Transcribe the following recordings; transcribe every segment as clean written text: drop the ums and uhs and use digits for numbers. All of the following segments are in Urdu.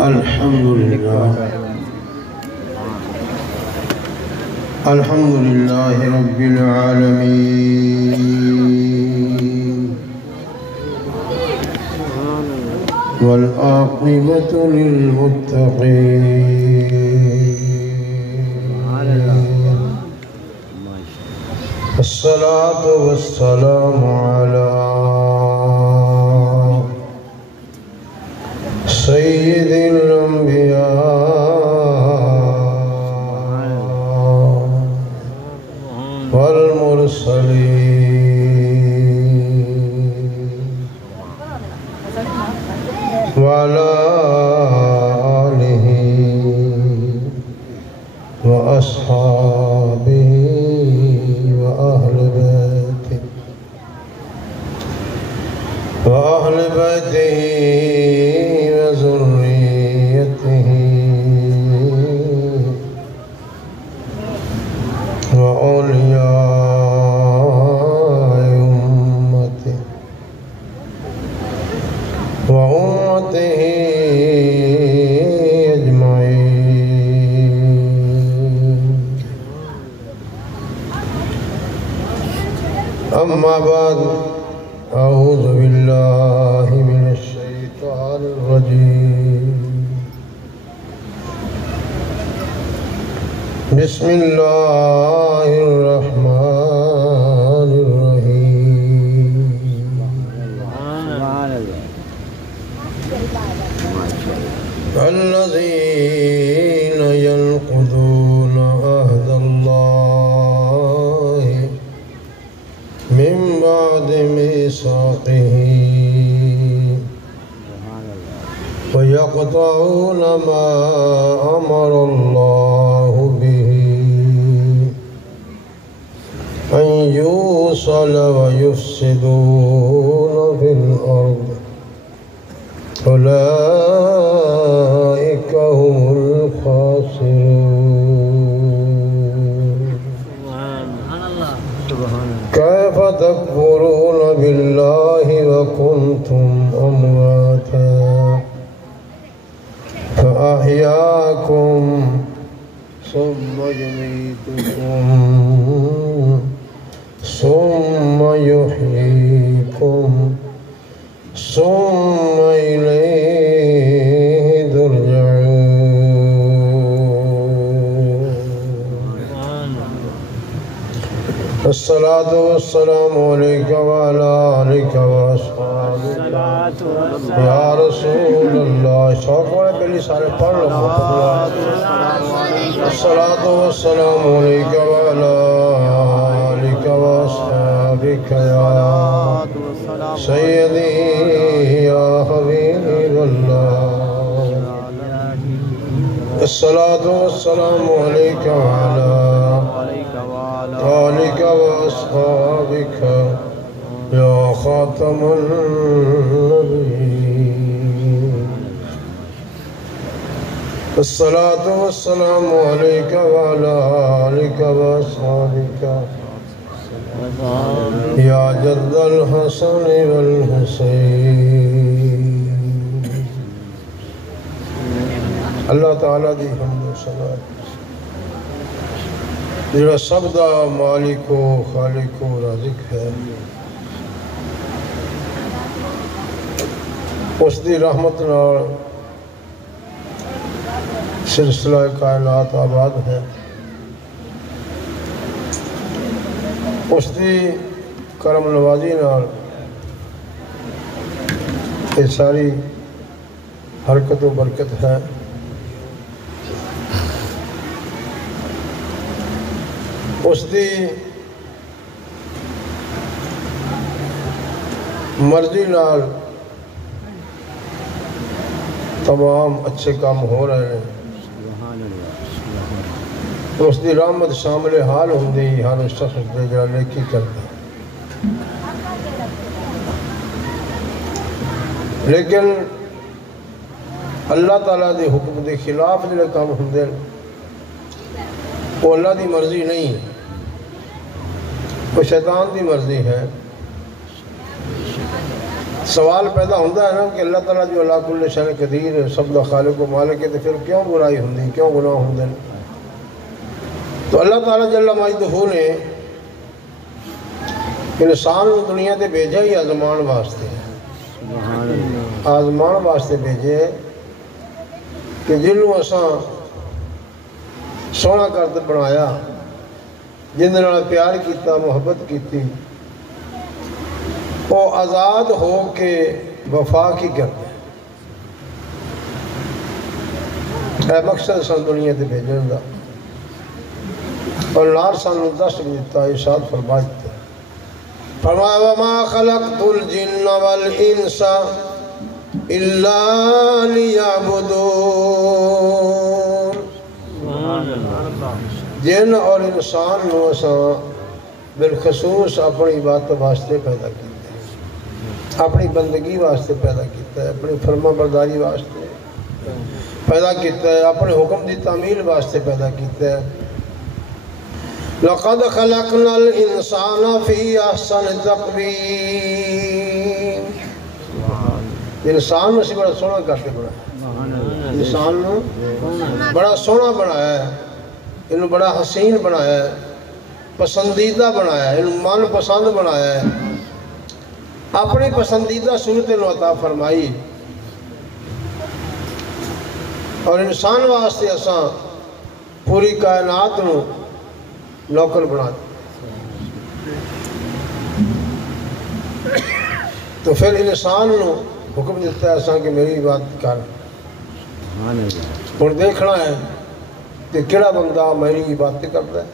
الحمد لله رب العالمين والعاقبة للمتقين الصلاة والسلام على سيد الأنبياء والمرسلين وعلى آله وأصحابه وأهل بيته وذريته وأولياء أمته أجمعين. أما بعد، أعوذ بالله من الشيطان الرجيم. بسم الله الرحمن الرحيم. الذين ينقضون عهد الله من بعد ميثاقه ويقطعون ما أمر الله به أن يوصل ويفسدون في الأرض أولئك هم الخاسرون. كيف تكفرون بالله وكنتم أمواتا فأحياكم ثم يميتكم ثم يحييكم ثم إليه ترجعون. الصلاة والسلام عليك وعلى آلك وأصحابك يا رسول الله. شوق والے پہلی سارے پڑھ لو. الصلاة والسلام عليك وعلى آلك وأصحابك يا سيدي يا حبيب الله. الصلاة والسلام عليك وعلى آلك وأصحابك يا خاتم النبيين. الصلاة والسلام عليك وعلى آلك وأصحابك يا جد الحسن والحسين. اللہ تعالیٰ دی حمد و ثنا جڑا سب دا مالک و خالق و رازق ہے، اس دی رحمت نال سلسلہ کائنات آباد ہے. اس دی کرم نوازی نال یہ ساری حرکت و برکت ہے. اس دی مرضی نال تمام اچھے کام ہو رہے ہیں. اس دی رحمت شامل حال ہوندی ہر شخص دے جڑا نیکی کرتا. لیکن اللہ تعالیٰ دے حکم دے خلاف جڑے کام ہوندے وہ اللہ دی مرضی نہیں ہے، وہ شیطان دی مرضی ہے. سوال پیدا ہوتا ہے نا کہ اللہ تعالیٰ جو اللہ کل شان قدیر ہے، سب دا خالق و مالک ہے، تو پھر کیوں برائی ہوندی، کیوں گناہ ہوندے؟ تو اللہ تعالیٰ جل مجدہ نے انسان کو دنیا تے بھیجا ہی آزمان واسطے، آزمان واسطے بھیجے کہ جنہوں اساں سونا کرتے بنایا، جن نال پیار کیتا، محبت کیتی، وہ آزاد ہو کے وفا کی کرتے اے مقصد سن دنیا تے بھیجن دا، اور نار سانو دست دیتا، ارشاد فرماتا فرمایا وَمَا خَلَقْتُ الْجِنَّ وَالْإِنسَ إِلَّا لِيَعْبُدُونَ، جن اور انسان نو اساں بالخصوص اپنی عبادت واسطے پیدا کیتا ہے، اپنی بندگی واسطے پیدا کیتا ہے، اپنی فرما برداری واسطے پیدا کیتا ہے، اپنے حکم دی تعمیل واسطے پیدا کیتا ہے۔ لَقَدْ خَلَقْنَا الْإِنسَانَ فِي أَحْسَنِ تَقْوِيمٍ، انسان اسی بڑا سونا کرتے بڑا، انسان بڑا سونا بنایا ہے، انہوں بڑا حسین بنایا ہے، پسندیدہ بنایا ہے، انہوں من پسند بنایا ہے، اپنی پسندیدہ صورت انہوں عطا فرمائی، اور انسان واسطے اساں پوری کائنات نو نوکر بنا دیں۔ تو پھر انسان نو حکم دیتا ہے اساں کہ میری عبادت کر، اور دیکھنا ہے کہ کیڑا بندہ میری عبادت کرتا ہے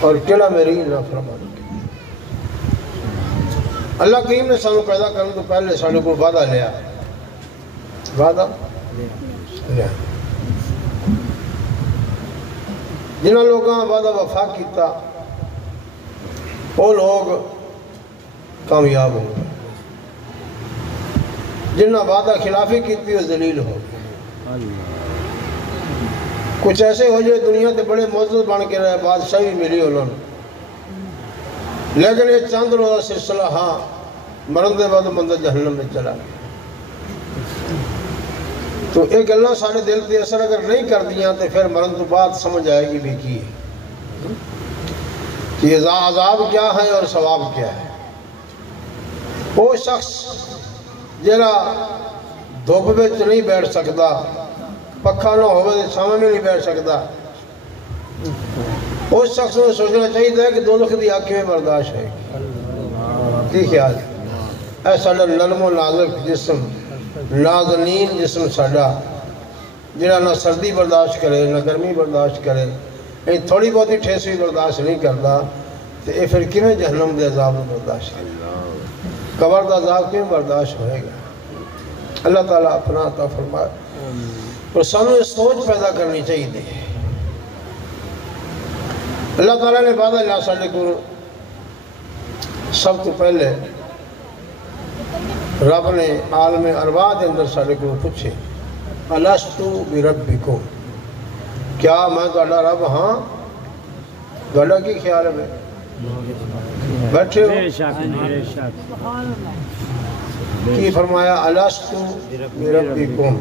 اور کیڑا میری نافرمانی کرتا ہے۔ اللہ کریم نے سانو پیدا کرنے تو پہلے سانو کو وعدہ لیا، وعدہ لیا، جنہاں لوگاں وعدہ وفا کیتا وہ لوگ کامیاب ہو گئے، جنہاں وعدہ خلافی کیتی وہ ذلیل ہو گئے۔ کچھ ایسے ہو جائے دنیا تے بڑے معزز بن کے رہے، بادشاہی ملی انہوں نے، لیکن یہ چند روزہ سلسلہ ہاں مرن دے بعد بندہ جہنم میں چلا گیا۔ تو ایک اللہ سارے دل تے اثر اگر نہیں کر دیا تو پھر مرن تو بعد سمجھ آئے گی بھی کی ہے کہ عذاب کیا ہے اور ثواب کیا ہے۔ وہ شخص جرا دھوپ میں نہیں بیٹھ سکتا، پکھا نہ ہوگا تو چھاؤں میں نہیں بیٹھ سکتا، اس شخص نے سوچنا چاہیے کہ دوزخ دی آگ میں برداشت ہے کی خیال ہے؟ اے ساڑا نرم و نازک جسم، نازنین جسم ساڑا، جنہاں نہ سردی برداشت کرے نہ گرمی برداشت کرے، تھوڑی بہت ہی ٹھیس بھی برداشت نہیں کرتا، تو یہ پھر کیوں جہنم دے عذاب میں برداشت کرے، قبر دا عذاب کیوں برداشت ہوئے گا؟ اللہ تعالیٰ اپنا عطا فرمائے، اور سانو یہ سوچ پیدا کرنی چاہیے۔ اللہ تعالیٰ نے وعدہ لیا ساڑھے کو، سب تو پہلے رب نے عالم ارواح کے اندر ساڑھے کو پوچھے الستو بربکم، کیا میں تہاڈا رب ہاں؟ تہاڈا کی خیال ہے؟ بیٹھے ہو کی فرمایا الستو بربکم،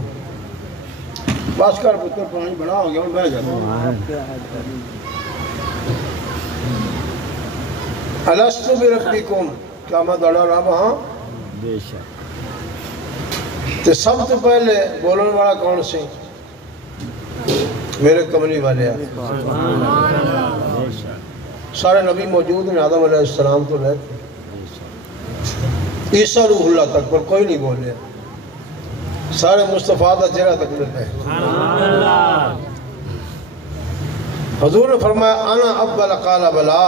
بس کر پتر پانی بڑا ہو گیا ہوں بیٹھ جاتا الستو بربکم، کیا میں تہاڈا رب ہاں؟ تو سب تو پہلے بولنے والا کون سی؟ میرے کملی والے ہیں، سارے نبی موجود ہیں، آدم علیہ السلام تو رہتے، عیسیٰ روح اللہ تک پر کوئی نہیں بولے، سارے مصطفیٰ دا چہرہ تک لیتے ہیں۔ حضور نے فرمایا انا افضل قال بلا،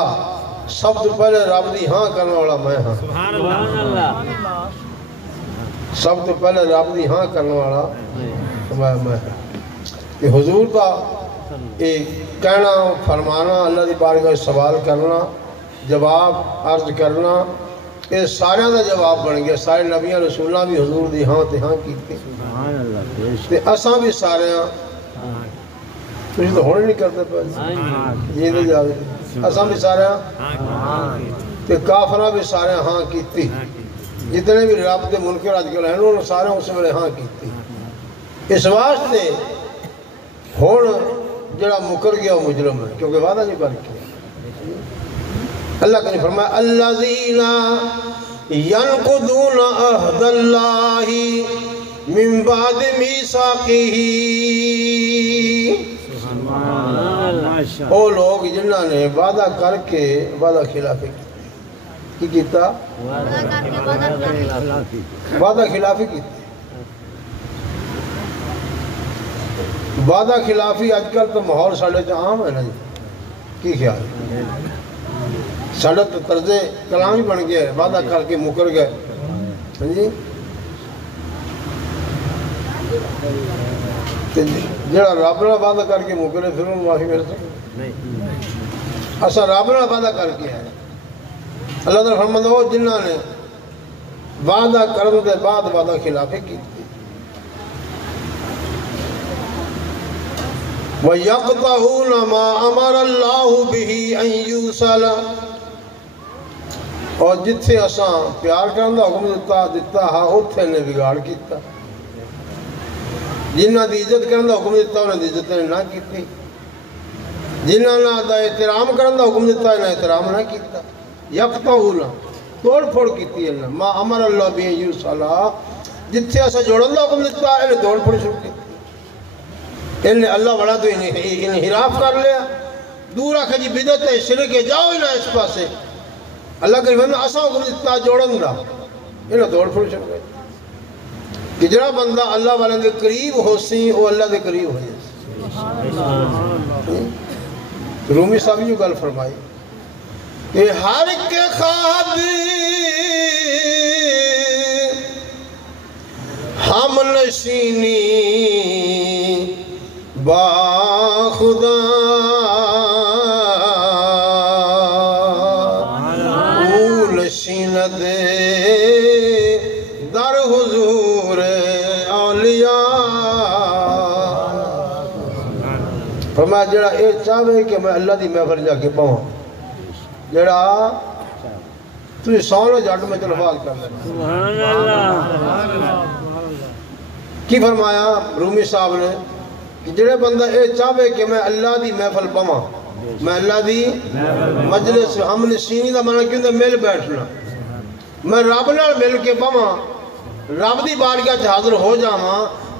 سب تو پہلے رب دی ہاں کرنے والا میں ہاں، سب تو پہلے رب دی ہاں کرنے والا میں ہاں۔ کہ حضور کا ایک کہنا فرمانا، اللہ دی بارگاہ سوال کرنا، جواب عرض کرنا، یہ سارے دا جواب بن گیا، سارے نبیاں رسولہ بھی حضور دی ہاں تے ہاں کیتے، تے اساں بھی سارے ہاں، تجھے تو ہونے نہیں کرتے پہلے یہ نہیں جاوے، اساں بھی سارے ہاں تے کافرہ بھی سارے ہاں کیتی، جتنے بھی رب دے منکر اج کل ہیں انہوں نے سارے اس ویلے ہاں کیتی اس واسطے ہن جڑا مکر گیا وہ مجرم ہے کیونکہ وعدہ نہیں کر کے اللہ نے فرمایا الذین ینقضون عہد اللہ من بعد میثاقہ وہ لوگ جنہاں نے وعدہ کر کے وعدہ خلافی کی کیتا وعدہ خلافی کی وعدہ خلافی آج کل تو ماحول ساڑھے جو عام ہے نا جی کی خیال ساڑھے تو طرز کلام ہی بن گیا ہے وعدہ کر کے مکر گئے جی جڑا رب نہ وعدہ کر کے مکرے پھر انہوں معافی مل سکے ایسا رب نہ وعدہ کر کے ہے اللہ تعالیٰ فرماتا ہو جنہاں نے وعدہ کرنے کے بعد وعدہ خلافی کی وَيَقْطَعُونَ مَا أَمَرَ اللَّهُ بِهِ أَن يُوصَلَ اور جتھے اساں پیار کرن دا حکم دیتا ہاں اتھے نے بگاڑ کیتا جنہاں دی عزت کرن دا حکم دیتا انہاں دی عزت نے نہ کیتی جنہاں نے دا احترام کرن دا حکم دیتا انہاں احترام نہ کیتا یقطعون توڑ پھوڑ کیتی ہے ما امر اللہ بِهِ أَن يُوصَلَ جتھے اساں جوڑن دا حکم دیتا انہیں توڑ پھوڑ شروع کی انہیں اللہ بڑا تو انحراف کر لیا دورا کھجی بدت ہے شرک ہے جاؤ ہی نہ اس پاسے اللہ کے فرمایا اساں حکم دیتا جوڑن دا انہیں توڑ پھوڑ شروع گئے کہ جڑا بندہ اللہ والے کے قریب ہو سی وہ اللہ کے قریب ہو جائے رومی صاحب یہ گل فرمائی کہ ہر کے خواب ہم نشینی با خدا او نشیند در حضور اولیاء فرمایا جڑا اے چاہے کہ میں اللہ دی محفل جا کے پاؤں جڑا تو سولو جاٹ میں تلفاظ کر لیں سبحان اللہ کی فرمایا رومی صاحب نے کہ جڑے بندہ اے چاہے کہ میں اللہ دی محفل پاواں میں اللہ دی مجلس ہم نشینی دا معنی کیوں دے مل بیٹھنا میں رب نال مل کے پاواں رب دی بارگاہ وچ حاضر ہو جاواں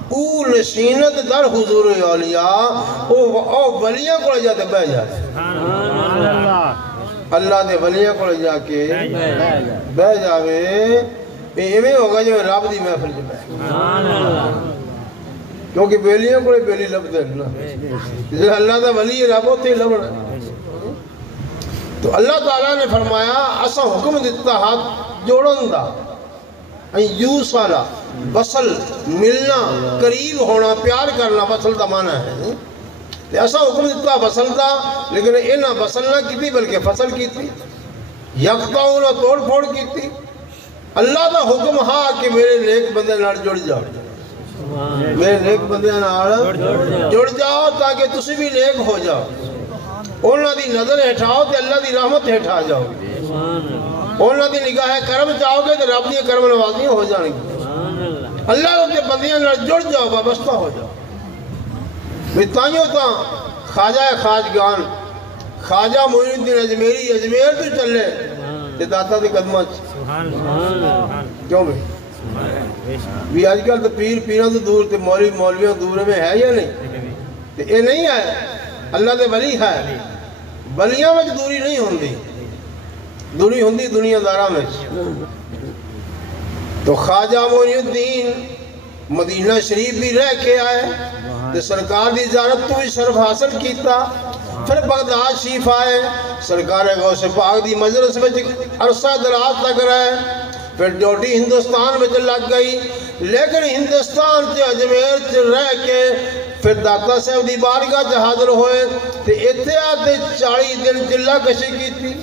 او نشینت در حضور اولیاء او ولیاں کو جا کے بیٹھ جائے سبحان اللہ اللہ دے ولیاں کو جا کے بیٹھ جاوے ایویں ہوگا جو رب دی محفل وچ بیٹھ سبحان اللہ کیونکہ بیلیاں کو بیلی لبدے نا جس اللہ دا ولی رب ہوتے ہی لبنا تو اللہ تعالیٰ نے فرمایا اسا حکم دیتا ہاتھ جوڑن دا یوصلا وصل ملنا قریب ہونا پیار کرنا وصل دا معنی ہے تو ایسا حکم دیتا وصل دا لیکن انہاں وصل نہ کی تھی بلکہ فصل کی تھی یقطعون توڑ پھوڑ کی تھی اللہ دا حکم ہاں کہ میرے نیک بندے نال جڑ جاؤ میرے نیک بندے نال جڑ جاؤ تاکہ تسی بھی نیک ہو جاؤ انہاں دی نظر ہٹاؤ تے اللہ دی رحمت ہٹا جاؤ انہاں دی نگاہ کرم چاہو گے تے رب دی کرم نوازیاں ہو جائیں گی اللہ دے بندیاں نال جڑ جاؤ وابستہ ہو جاؤ تائیوں تا خواجہ خواجگان خواجہ معین الدین اجمیری اجمیر تو چلے تے داتا دے قدمہ کیوں بھئی بھی آج کل تو پیر پیروں تو دور تے مولوی مولویوں دور میں ہے یا نہیں تے اے نہیں ہے اللہ دے ولی ہے ولیاں میں دوری نہیں ہوندی دوری ہوندی دنیا دارہ میں تو خواجہ معین الدین مدینہ شریف بھی رہ کے آئے تے سرکار دی اجازت تو بھی شرف حاصل کیتا پھر بغداد شریف آئے سرکار غوث پاک دی مجلس میں عرصہ دراز تک رہے پھر ڈیوٹی ہندوستان میں لگ گئی لیکن ہندوستان سے اجمیر سے رہ کے پھر داتا صاحب دی بارگاہ سے حاضر ہوئے تے اتھے آتے 40 دن چلہ کشی کی تھی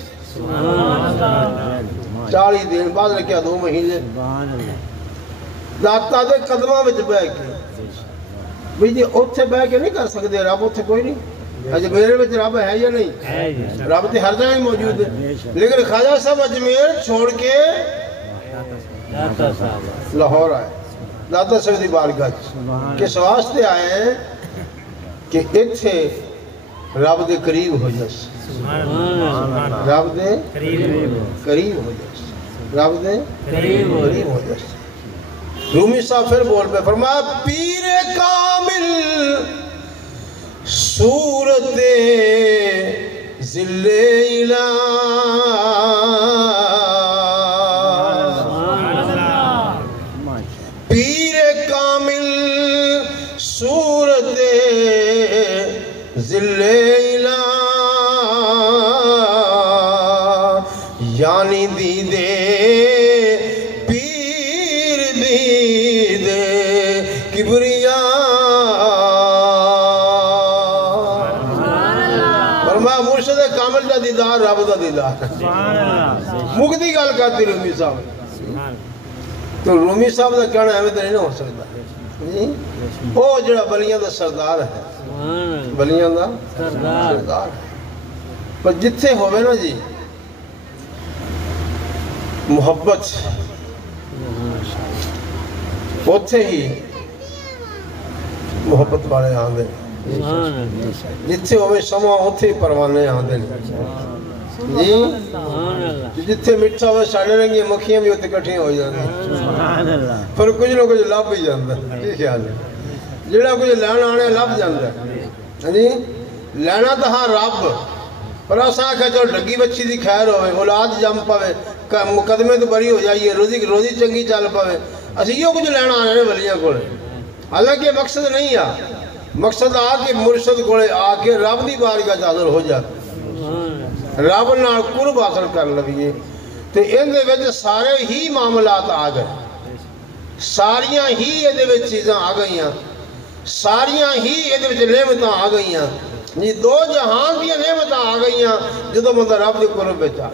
40 دن بعد نے کیا 2 مہینے داتا دے قدمہ میں بہ کے بھئی جی اتھے بہ کے نہیں کر سکتے رب اتھے کوئی نہیں اجمیر میں رب ہے یا نہیں رب تے ہر جگہ موجود ہے لیکن خواجہ صاحب اجمیر چھوڑ کے لاہور آئے داتا صاحب دی بارگاہ کس واسطے آئے ہیں کہ اتھے رب دے قریب ہو جس رب دے قریب ہو جس رب دے قریب ہو جس رومی صاحب پھر بول پہ فرمایا پیر کامل صورت ذل الہ پیر کامل صورت ذل الہ یعنی دیدے پیر دیدے کبریا فرمایا مرشد کامل دا دیدار رب دا دیدار مقدی گل کرتی رومی صاحب تو رومی صاحب دا کہنا ہمیں تو نہیں ہو سکتا وہ جڑا بلیاں دا سردار ہے بلیاں دا سردار ہے پر جتھے ہوئے نا جی محبت اتھے ہی محبت والے آندے جتھے ہوئے سما اتھے ہی پروانے آندے جی جتھے مٹھا ہوئے ساڑھے رنگی مکھیاں بھی اتھے کٹھیں ہو جاندے پر کچھ نہ کچھ لب بھی جاندہ کی خیال ہے جڑا کچھ لینا آنے لب جاندہ جی لینا تو ہاں رب پر اساں کہا جو ڈگی بچی دی خیر ہوئے اولاد جم پاوے مقدمے تو بری ہو جائیے روزی چنگی چل پاوے اسی یہ کچھ لینا آنے نے ولیاں کولے حالانکہ مقصد نہیں ہے مقصد آ کہ مرشد کولے آ کے رب دی بارگاہ حاضر ہو جائے رب نال قرب حاصل کر لویے تے ان دے وچ سارے ہی معاملات آ گئے ساریاں ہی یہ دے وچ چیزاں آ گئیاں ساریاں ہی یہ دے وچ نعمتاں آ گئیاں یہ دو جہان دی نعمتاں آ گئیاں جدوں بندہ رب دے قرب وچ آ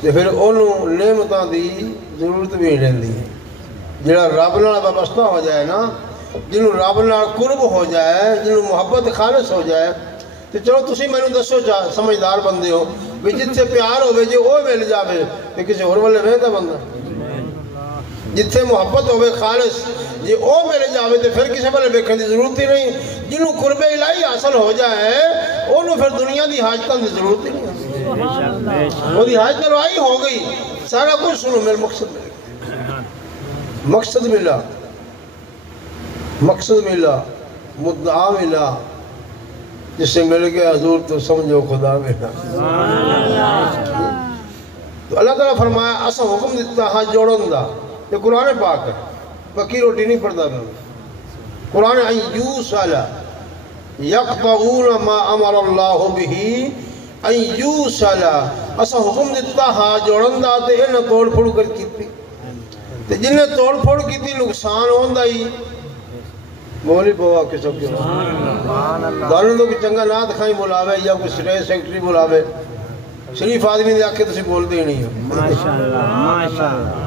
تے پھر انہوں نعمتاں دی ضرورت بھی رہندی ہے جڑا رب نال وابستہ ہو جائے نا جنہوں رب نال قرب ہو جائے جنہوں محبت خالص ہو جائے تو چلو تسی میں نے دسو سمجھدار بندے ہو بھی جتھے پیار ہوئے جے وہ مل جاوے تو کسی اور والے ویندہ بندہ جتھے محبت ہوئے خالص جے وہ مل جاوے تو پھر کسی والے بیکھن دی ضرورت ہی نہیں جنہوں قرب الہی حاصل ہو جائے انہوں پھر دنیا دی حاجتاں دی ضرورت ہی نہیں وہ دی حاجت روائی ہو گئی سارا کچھ سنو میرے مقصد مل گیا مقصد ملا مدعا ملا جس سے مل گیا حضور تو سمجھو خدا ملا تو اللہ تعالیٰ فرمایا اسا حکم دیتا ہاں جوڑن دا یہ قرآن پاک ہے پکی روٹی نہیں پڑھتا میں قرآن ایوسالا یقطعون ما امر اللہ بہی ایوسالا اسا حکم دیتا ہاں جوڑن دا تے انہاں توڑ پھوڑ کر کیتی تے جنہیں توڑ پھوڑ کیتی نقصان ہوندہ ہی مولی بوا کے سب جو داروں تو کوئی چنگا نہ دکھائیں بلاوے یا کوئی سٹیج سیکٹری بلاوے شریف آدمی دے آکے تو سے بولتے ہی نہیں ہو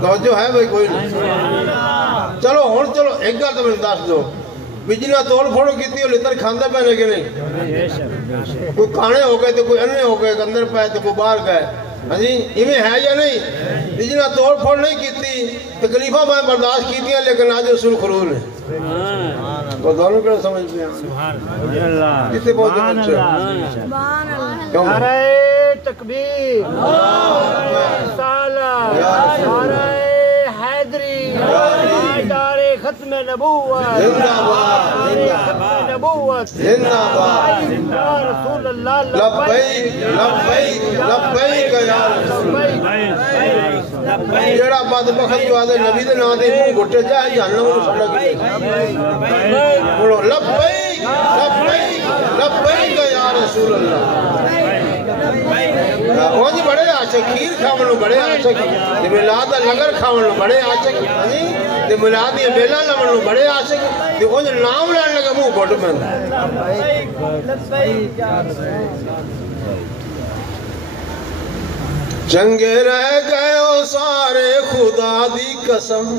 توجہ ہے بھائی کوئی نہیں چلو ہون چلو ایک گا تو میں داس دو بجنہ توڑ پھوڑو کیتی ہو لیتر کھاندہ پہنے کے نہیں کوئی کھانے ہو گئے تو کوئی اننے ہو گئے اندر پہ تو کوئی باہر گئے ہمیں ہے یا نہیں بجنہ توڑ پھوڑ نہیں کیتی تکلیفہ میں برداشت کیتی ہیں لیکن آج رسول خرول ہے وہ دونوں کیا سمجھ پہ ہیں کتے بہت اچھے نعرہ تکبیر رسالہ نعرہ حیدری تاجدار ختم نبوت زندہ باد یا رسول اللہ لبیک لبیک لبیک یا رسول جڑا بدبخت جو آدھے نبی دے نا دے منہ گھٹے جائے جہنم انہوں سڑک بولو لبیک لبیک لبیک یا رسول اللہ وہ جی بڑے آچے کھیر کھاؤنو بڑے آچے دی ملاد لنگر کھاؤنو بڑے آچے دی ملاد دی بیلا لمنو بڑے آچے دی وہ جی نام لین لگا منہ گھٹ میں چنگے رہ گئے او سارے خدا دی قسم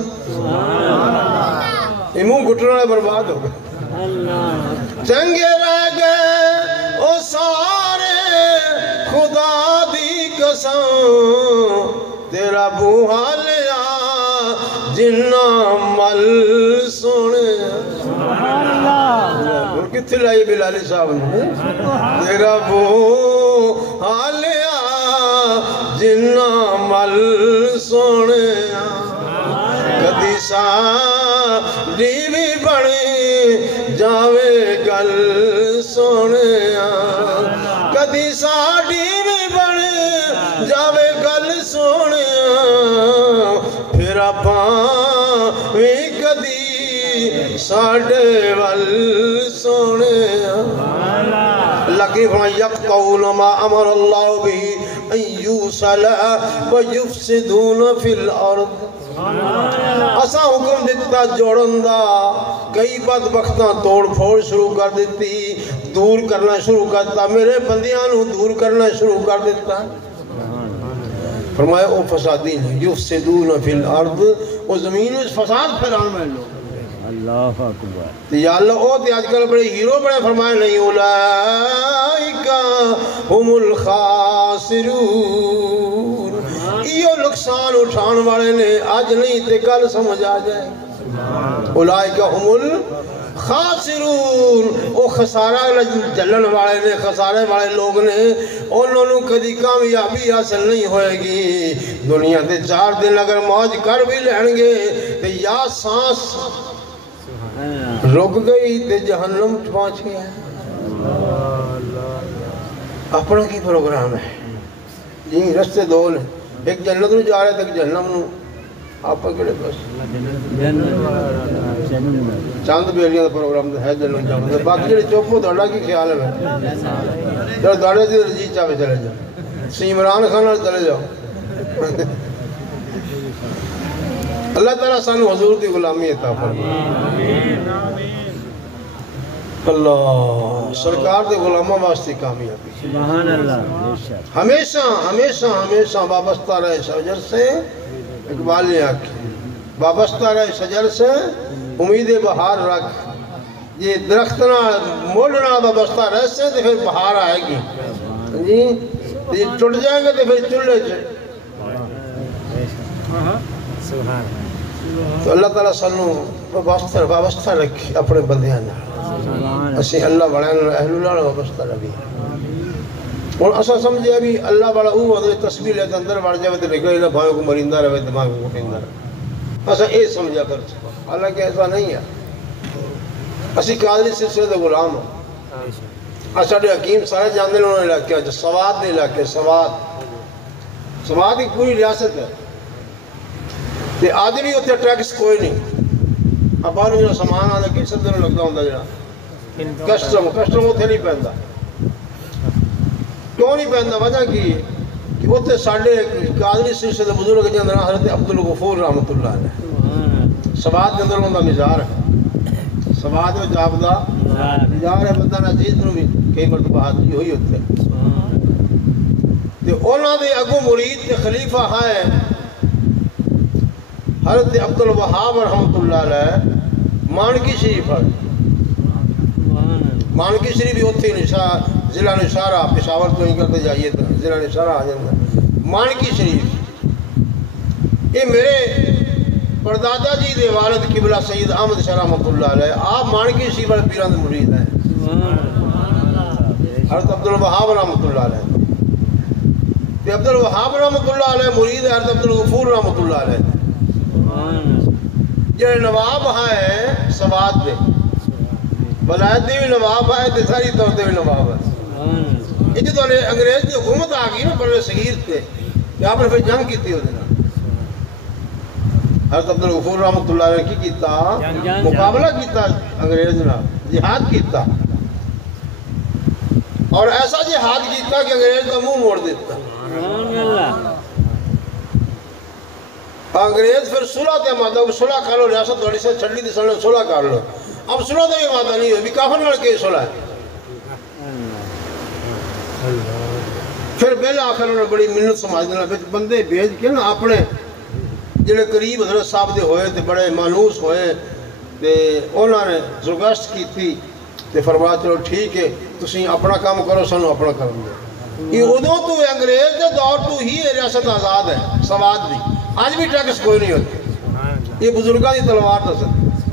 یہ منہ گھٹنا برباد ہو گئے چنگے رہ گئے او سارے خدا دی قسم تیرا بوہا لیا جنہ مل سونے کتنے لائی بلالی صاحب نے تیرا بوہا لیا جنہ مل سونے کدی ساڈی بھی بنے جاوے گل سونے کدی ساڈی بھی بنے جاوے گل سونے پھر اپاں بھی کدی ساڈے ول سونے اللہ کی فرمائے یقطعون ما امر اللہ بھی ان یوصل ویفسدون فی الارض اسا حکم دیتا جوڑن دا کئی بدبختاں توڑ پھوڑ شروع کر دیتی دور کرنا شروع کرتا میرے بندیاں نو دور کرنا شروع کر دیتا فرمایا او فسادین یفسدون فی الارض او زمین اس فساد پھیلان میں لوگ اللہ اکبر یا اللہ او تے آج کل بڑے ہیرو بڑے فرمائے نہیں اولائکا ہم الخاسرون ایو نقصان اٹھان والے نے آج نہیں تے کل سمجھ آ جائے اولائکا ہم الخاسرون او خسارہ جلن والے نے خسارے والے لوگ نے انہوں نے کدی کامیابی حاصل نہیں ہوئے گی دنیا تے 4 دن اگر موج کر بھی لیں گے تے یا سانس رک گئی تے جہنم پہنچ گیا اپنا کی پروگرام ہے جی رستے دو لیں ایک جنت نو جا رہے تک جہنم نو آپ پکڑے بس چاند بیلیاں دا پروگرام ہے جنت جاؤں باقی جڑے چوپو دوڑا کی خیال ہے جڑے دوڑے دی رجیت چاہے چلے جاؤ عمران خان چلے جاؤ اللہ تعالیٰ سانو حضور دی غلامی عطا فرمائے اللہ سرکار دے غلامہ واسطے کامیابی سبحان اللہ ہمیشہ ہمیشہ ہمیشہ وابستہ رہے شجر سے اقبال نے آکھی وابستہ رہے شجر سے امید بہار رکھ یہ درختنا مولنا وابستہ رہے سے تو پھر بہار آئے گی جی یہ ٹوٹ جائیں گے تو پھر چلے جائیں تو اللہ تعالیٰ سانو وابستہ رکھی اپنے بندیاں اسی اللہ بڑا اہل اللہ وابستہ رکھی اور اسا سمجھے ابھی اللہ بڑا تسبیح لیتے اندر بڑھ جائے تو نکلے نہ بھائیوں کو مرندہ رہے دماغ کو کٹندہ رہے اسا اے سمجھا کر چکا اللہ کہ ایسا نہیں ہے اسی قادری سلسلے دے غلام ہوں اسا دے حکیم سارے جاندے انہوں نے علاقے جو سواد دے علاقے سواد ایک پوری ریاست ہے تے آدمی ہوتے ٹیکس کوئی نہیں اب باروں جو سامان آدھا کس سب دنوں لگتا ہوں جڑا کسٹم ہوتے نہیں پہندا کیوں نہیں پہندا وجہ کی کہ ہوتے ساڑھے قادری سلسلے بزرگ کے اندر حضرت عبدالغفور رحمت اللہ علیہ سواد کے اندر انہوں مزار ہے سواد میں جابدہ مزار ہے بندہ نجید نو بھی کئی مرتبہ حاضری ہوئی ہوتے تے انہوں نے اگو مرید تے خلیفہ ہے حضرت عبدالوہاب رحمت اللہ علیہ مانکی شریف ہے مانکی شریف بھی ہوتی ضلع نشارہ پشاور تو نہیں کرتے جائیے تو ضلع نشارہ آ جانا مانکی شریف یہ میرے پردادا جی دے والد قبلہ سید احمد شاہ رحمت اللہ علیہ آپ مانکی شریف والے پیران دے مرید ہیں حضرت عبدالوہاب رحمت اللہ علیہ عبدالوہاب رحمت اللہ علیہ مرید ہے حضرت عبدالغفور رحمت اللہ علیہ جو نواب ہیں سواد دے ولایت دے بھی نواب ہے تے ساری طور دے بھی نواب ہے یہ جو انگریز کی حکومت آ گئی نا بڑے صغیر تھے کہ آپ نے پھر جنگ کی تھی ہوتے نا حضرت عبدالغفور رحمت اللہ علیہ کی کیتا مقابلہ کیتا انگریز نے جہاد کیتا اور ایسا جہاد کیتا کہ انگریز کا منہ موڑ دیتا انگریز پھر صلح تے مادہ صلح کر لو ریاست والی سے چھڑی دی سن صلح کر لو اب صلح تے بھی مادہ نہیں ہوئی بھی کافر لڑ کے صلح ہے پھر بیل آخر انہوں نے بڑی منت سماج دینا بندے بھیج کے نا اپنے جڑے قریب حضرت صاحب دے ہوئے تے بڑے مانوس ہوئے تے انہوں نے درگشت کی تھی تے فرمایا چلو ٹھیک ہے تسی اپنا کام کرو سنو اپنا کروں گے یہ ادوں تو انگریز دے دور تو ہی ریاست آزاد ہے سواد دی آج بھی ٹیکس کوئی نہیں ہوتی یہ بزرگاں دی تلوار دس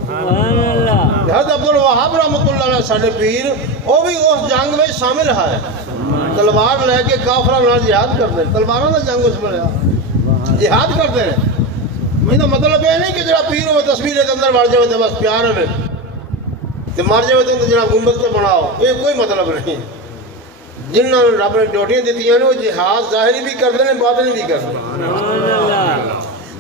حضرت عبدالوہاب رحمۃ اللہ علیہ ساڈے پیر وہ بھی اس جنگ میں شامل ہے تلوار لے کے کافراں نال جہاد کرتے ہیں تلواراں دا جنگ اس میں جہاد کرتے ہیں میرا مطلب یہ نہیں کہ جڑا پیر ہوئے تصویر کے اندر مر جائے بس پیار ہوئے تو مر جائے تو جناب گنبد سے بناؤ یہ کوئی مطلب نہیں جنہوں نے رب نے ڈیوٹیاں دیتی ہیں وہ جہاد ظاہری بھی کرتے ہیں باطنی بھی کرتے ہیں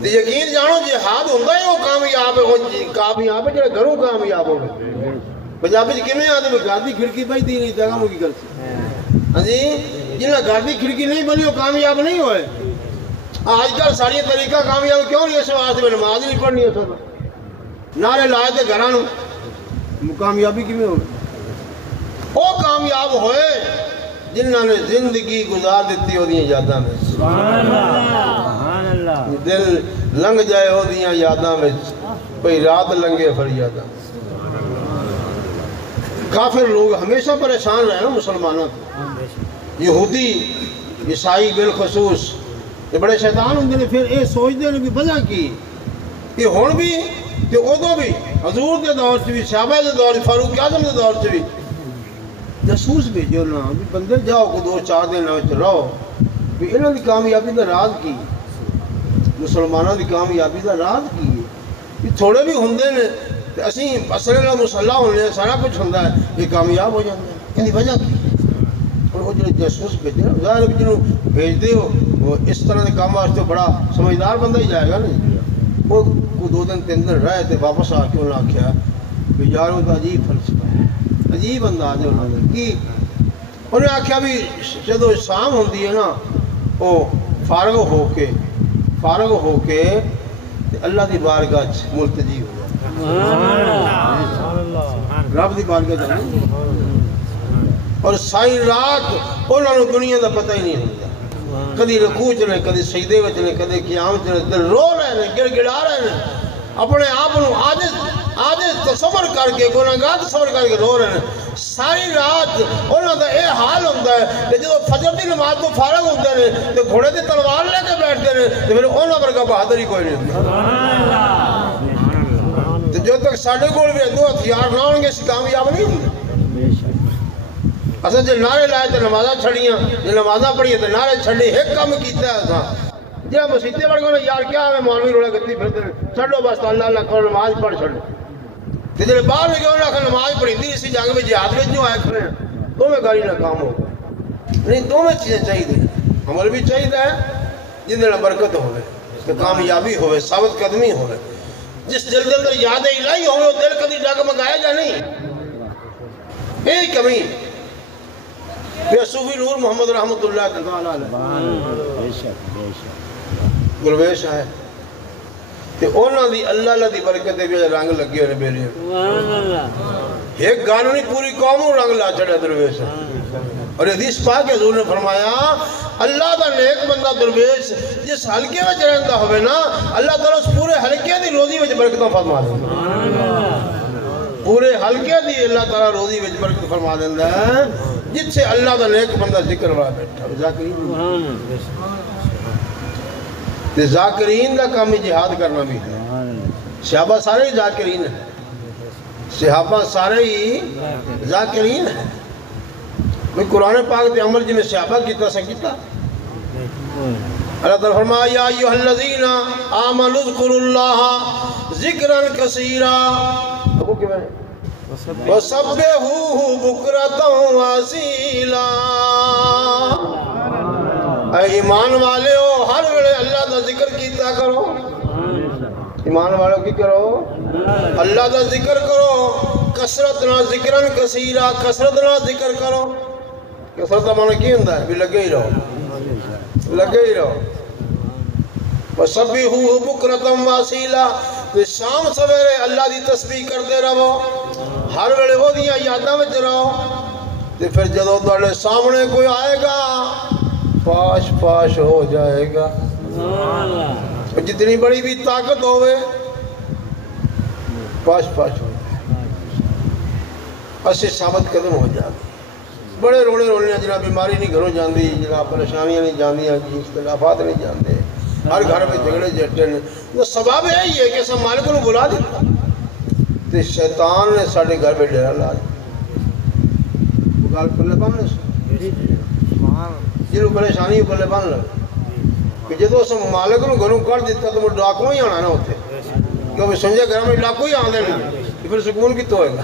یقین جانو جہاد ہوتا ہے وہ کامیاب ہے کامیاب ہے جڑا گھروں کامیاب ہو گئے پنجابی کیویں آدھے گھر دی کھڑکی بھائی دی نہیں جگہ مکی کرتی ہاں جی جنہاں گھر دی کھڑکی نہیں بنی وہ کامیاب نہیں ہوئے آج کل ساری طریقہ کامیاب کیوں نہیں اس واسطے میں نماز نہیں پڑھنی اس وقت نعرے لائے تے گھراں کامیابی کیویں ہو وہ کامیاب ہوئے جنہاں نے زندگی گزار دیتی ہوندیاں یاداں میں سبحان اللہ دل لنگ جائے ہوندیاں یاداں میں کوئی رات لنگے فریاداں کافر لوگ ہمیشہ پریشان رہے نا مسلمانوں یہودی عیسائی بالخصوص یہ بڑے شیطان ہوندے نے پھر یہ سوچتے ہیں کہ وجہ کی کہ ہن بھی تے ادوں بھی حضور دے دور چ بھی صحابہ دے دور فاروق اعظم دے دور چ بھی جاسوس بھیجو نا بھی بندے جاؤ کو 2-4 دن وچ رہو بھی انہاں دی کامیابی دا راز کی مسلماناں دی کامیابی دا راز کی ہے تھوڑے بھی ہوندے نے تے اسی اصل نال مسلح ہونے سارا کچھ ہوندا ہے یہ کامیاب ہو جاندے ہیں اس وجہ کی اور وہ جو جاسوس بھیجے ظاہر ہے جنوں بھیجدے ہو وہ اس طرح کے کام واسطے بڑا سمجھدار بندہ ہی جائے گا نا وہ 2 دن 3 دن رہے تے واپس آ کے انہوں نے آکھیا بھی یار وہ تو عجیب فلسفہ عجیب انداز ہے انہوں نے کی انہوں نے آکھیا بھی جدو شام ہوندی ہے نا وہ فارغ ہو کے اللہ دی بارگاہ ملتجی ہو رب دی بارگاہ جانے اور ساری رات انہوں نے دنیا دا پتہ ہی نہیں ہوتا کدی رکوع چ نے کدی سجدے وچ نے کدی قیام چ نے رو رہے ہیں گڑ گڑا رہے ہیں اپنے آپ عاجز تصور کر کے گناہگار تصور کر کے رو رہے ہیں ساری رات انہوں دا یہ حال ہوتا ہے کہ جب فجر دی نماز تو فارغ ہوتے ہیں تو گھوڑے دی تلوار لے کے بیٹھتے ہیں تو پھر انہوں ورگا بہادر ہی کوئی نہیں تو جو تک ساڑھے کول بھی 2 ہتھیار نہ ہوں گے اس کامیاب نہیں ہوں گے اصل جو نعرے لائے تو نمازہ چھڑیاں جو نمازہ پڑھی تو نعرے چھڑی ایک کام کیتا ہے اساں جہاں مسیطے پڑھ گئے یار کیا ہمیں مولوی روڑا گتی پھرتے ہیں چھڑو بس اللہ اللہ کرو نماز پڑھ چھڑو تو جب باہر میں گئے انہوں نے نماز پڑھی تھی اسی جگہ میں جہاد میں جو آئے کھڑے ہیں تو میں گاڑی نہ کام ہوگا نہیں دو میں چیزیں چاہیے تھیں عمل بھی چاہیے ہے جن دن برکت ہوئے کہ کامیابی ہوئے ثابت قدمی ہوئے جس دل دل در یاد الہی ہوئے وہ دل کدی ڈگمگائے گا نہیں یہی کمی بے صوفی نور محمد رحمت اللہ تعالیٰ گلویش ہے کہ انہوں دی اللہ دی برکت بھی رنگ لگی ہوئے بیرے ایک گانو نہیں پوری قوموں رنگ لا چڑھا درویش اور حدیث پاک حضور نے فرمایا اللہ دا نیک بندہ درویش جس حلقے میں چرندہ ہوئے نا اللہ تعالیٰ اس پورے حلقے دی روزی میں برکتوں فرما دیں پورے حلقے دی اللہ تعالیٰ روزی میں برکت فرما دیں جس سے اللہ دا نیک بندہ ذکر ہوا بیٹھا ذاکرین دا کامی جہاد کرنا بھی ہے صحابہ سارے ہی ذاکرین ہیں صحابہ سارے ہی ذاکرین ہیں میں قرآن پاک دے عمل جی میں صحابہ کیتا سکتا اللہ تعالیٰ فرمایا یا ایوہ الذین آمنوا اذکروا اللہ ذکرا کثیرا ابو کیا ہے وَسَبِّحُوهُ بُكْرَةً وَأَصِيلًا اے ایمان والے ہو ہر ویلے اللہ دا ذکر کیتا کرو ایمان والے کی کرو اللہ دا ذکر کرو کثرت نہ ذکرن کثیرا کثرت نہ ذکر کرو کثرت کا معنی کی ہوندا ہے بھی لگے ہی رہو وَسَبِّحُوهُ بُكْرَةً وَأَصِيلًا تو شام سویرے اللہ دی تسبیح کرتے رہو ہر ویلے ہو دیا یاداں میں رہو تو پھر جدو تھوڑے سامنے کوئی آئے گا پاش پاش ہو جائے گا جتنی بڑی بھی طاقت ہوئے پاش پاش ہو جائے اسی ثابت قدم ہو جائے بڑے رونے رونے ہیں جناب بیماری نہیں گھروں جاندی جناب پریشانیاں نہیں جاندیاں جی اختلافات نہیں جاندے ہر گھر میں جھگڑے جھٹے نے تو سبب یہی ہے کہ سب مالک کو بلا دیتا تو شیطان نے ساڑھے گھر پہ ڈیرا لا وہ گال پلے بن لے جنہوں پریشانی پلے بن لے کہ جدو سب مالک کو گھروں کر دیتا تو وہ ڈاکوں ہی آنا نا ہوتے کیونکہ سنجھے گھر میں ڈاکوں ہی آنے نہیں پھر سکون کی تو ہوئے گا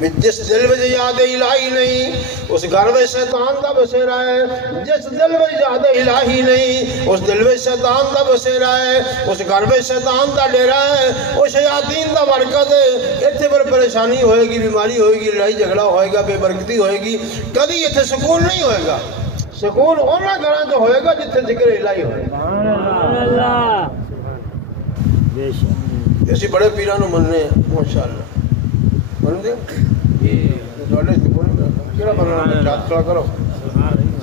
جس دل میں یاد الہی نہیں اس گھر میں شیطان دا بسیرا ہے جس دل میں یاد الہی نہیں اس دل میں شیطان دا بسیرا ہے اس گھر میں شیطان دا ڈیرا ہے وہ شیاطین دا برکت ہے اتنے پر پریشانی ہوئے گی بیماری ہوئے گی لڑائی جھگڑا ہوئے گا بے برکتی ہوئے گی کبھی اتنے سکون نہیں ہوئے گا سکون ہونا گھراں تو ہوئے گا جتنے ذکر الہی ہوئے گا اسی بڑے پیرانوں مننے ماشاءاللہ من دے کیڑا مننا چاہت کھڑا کرو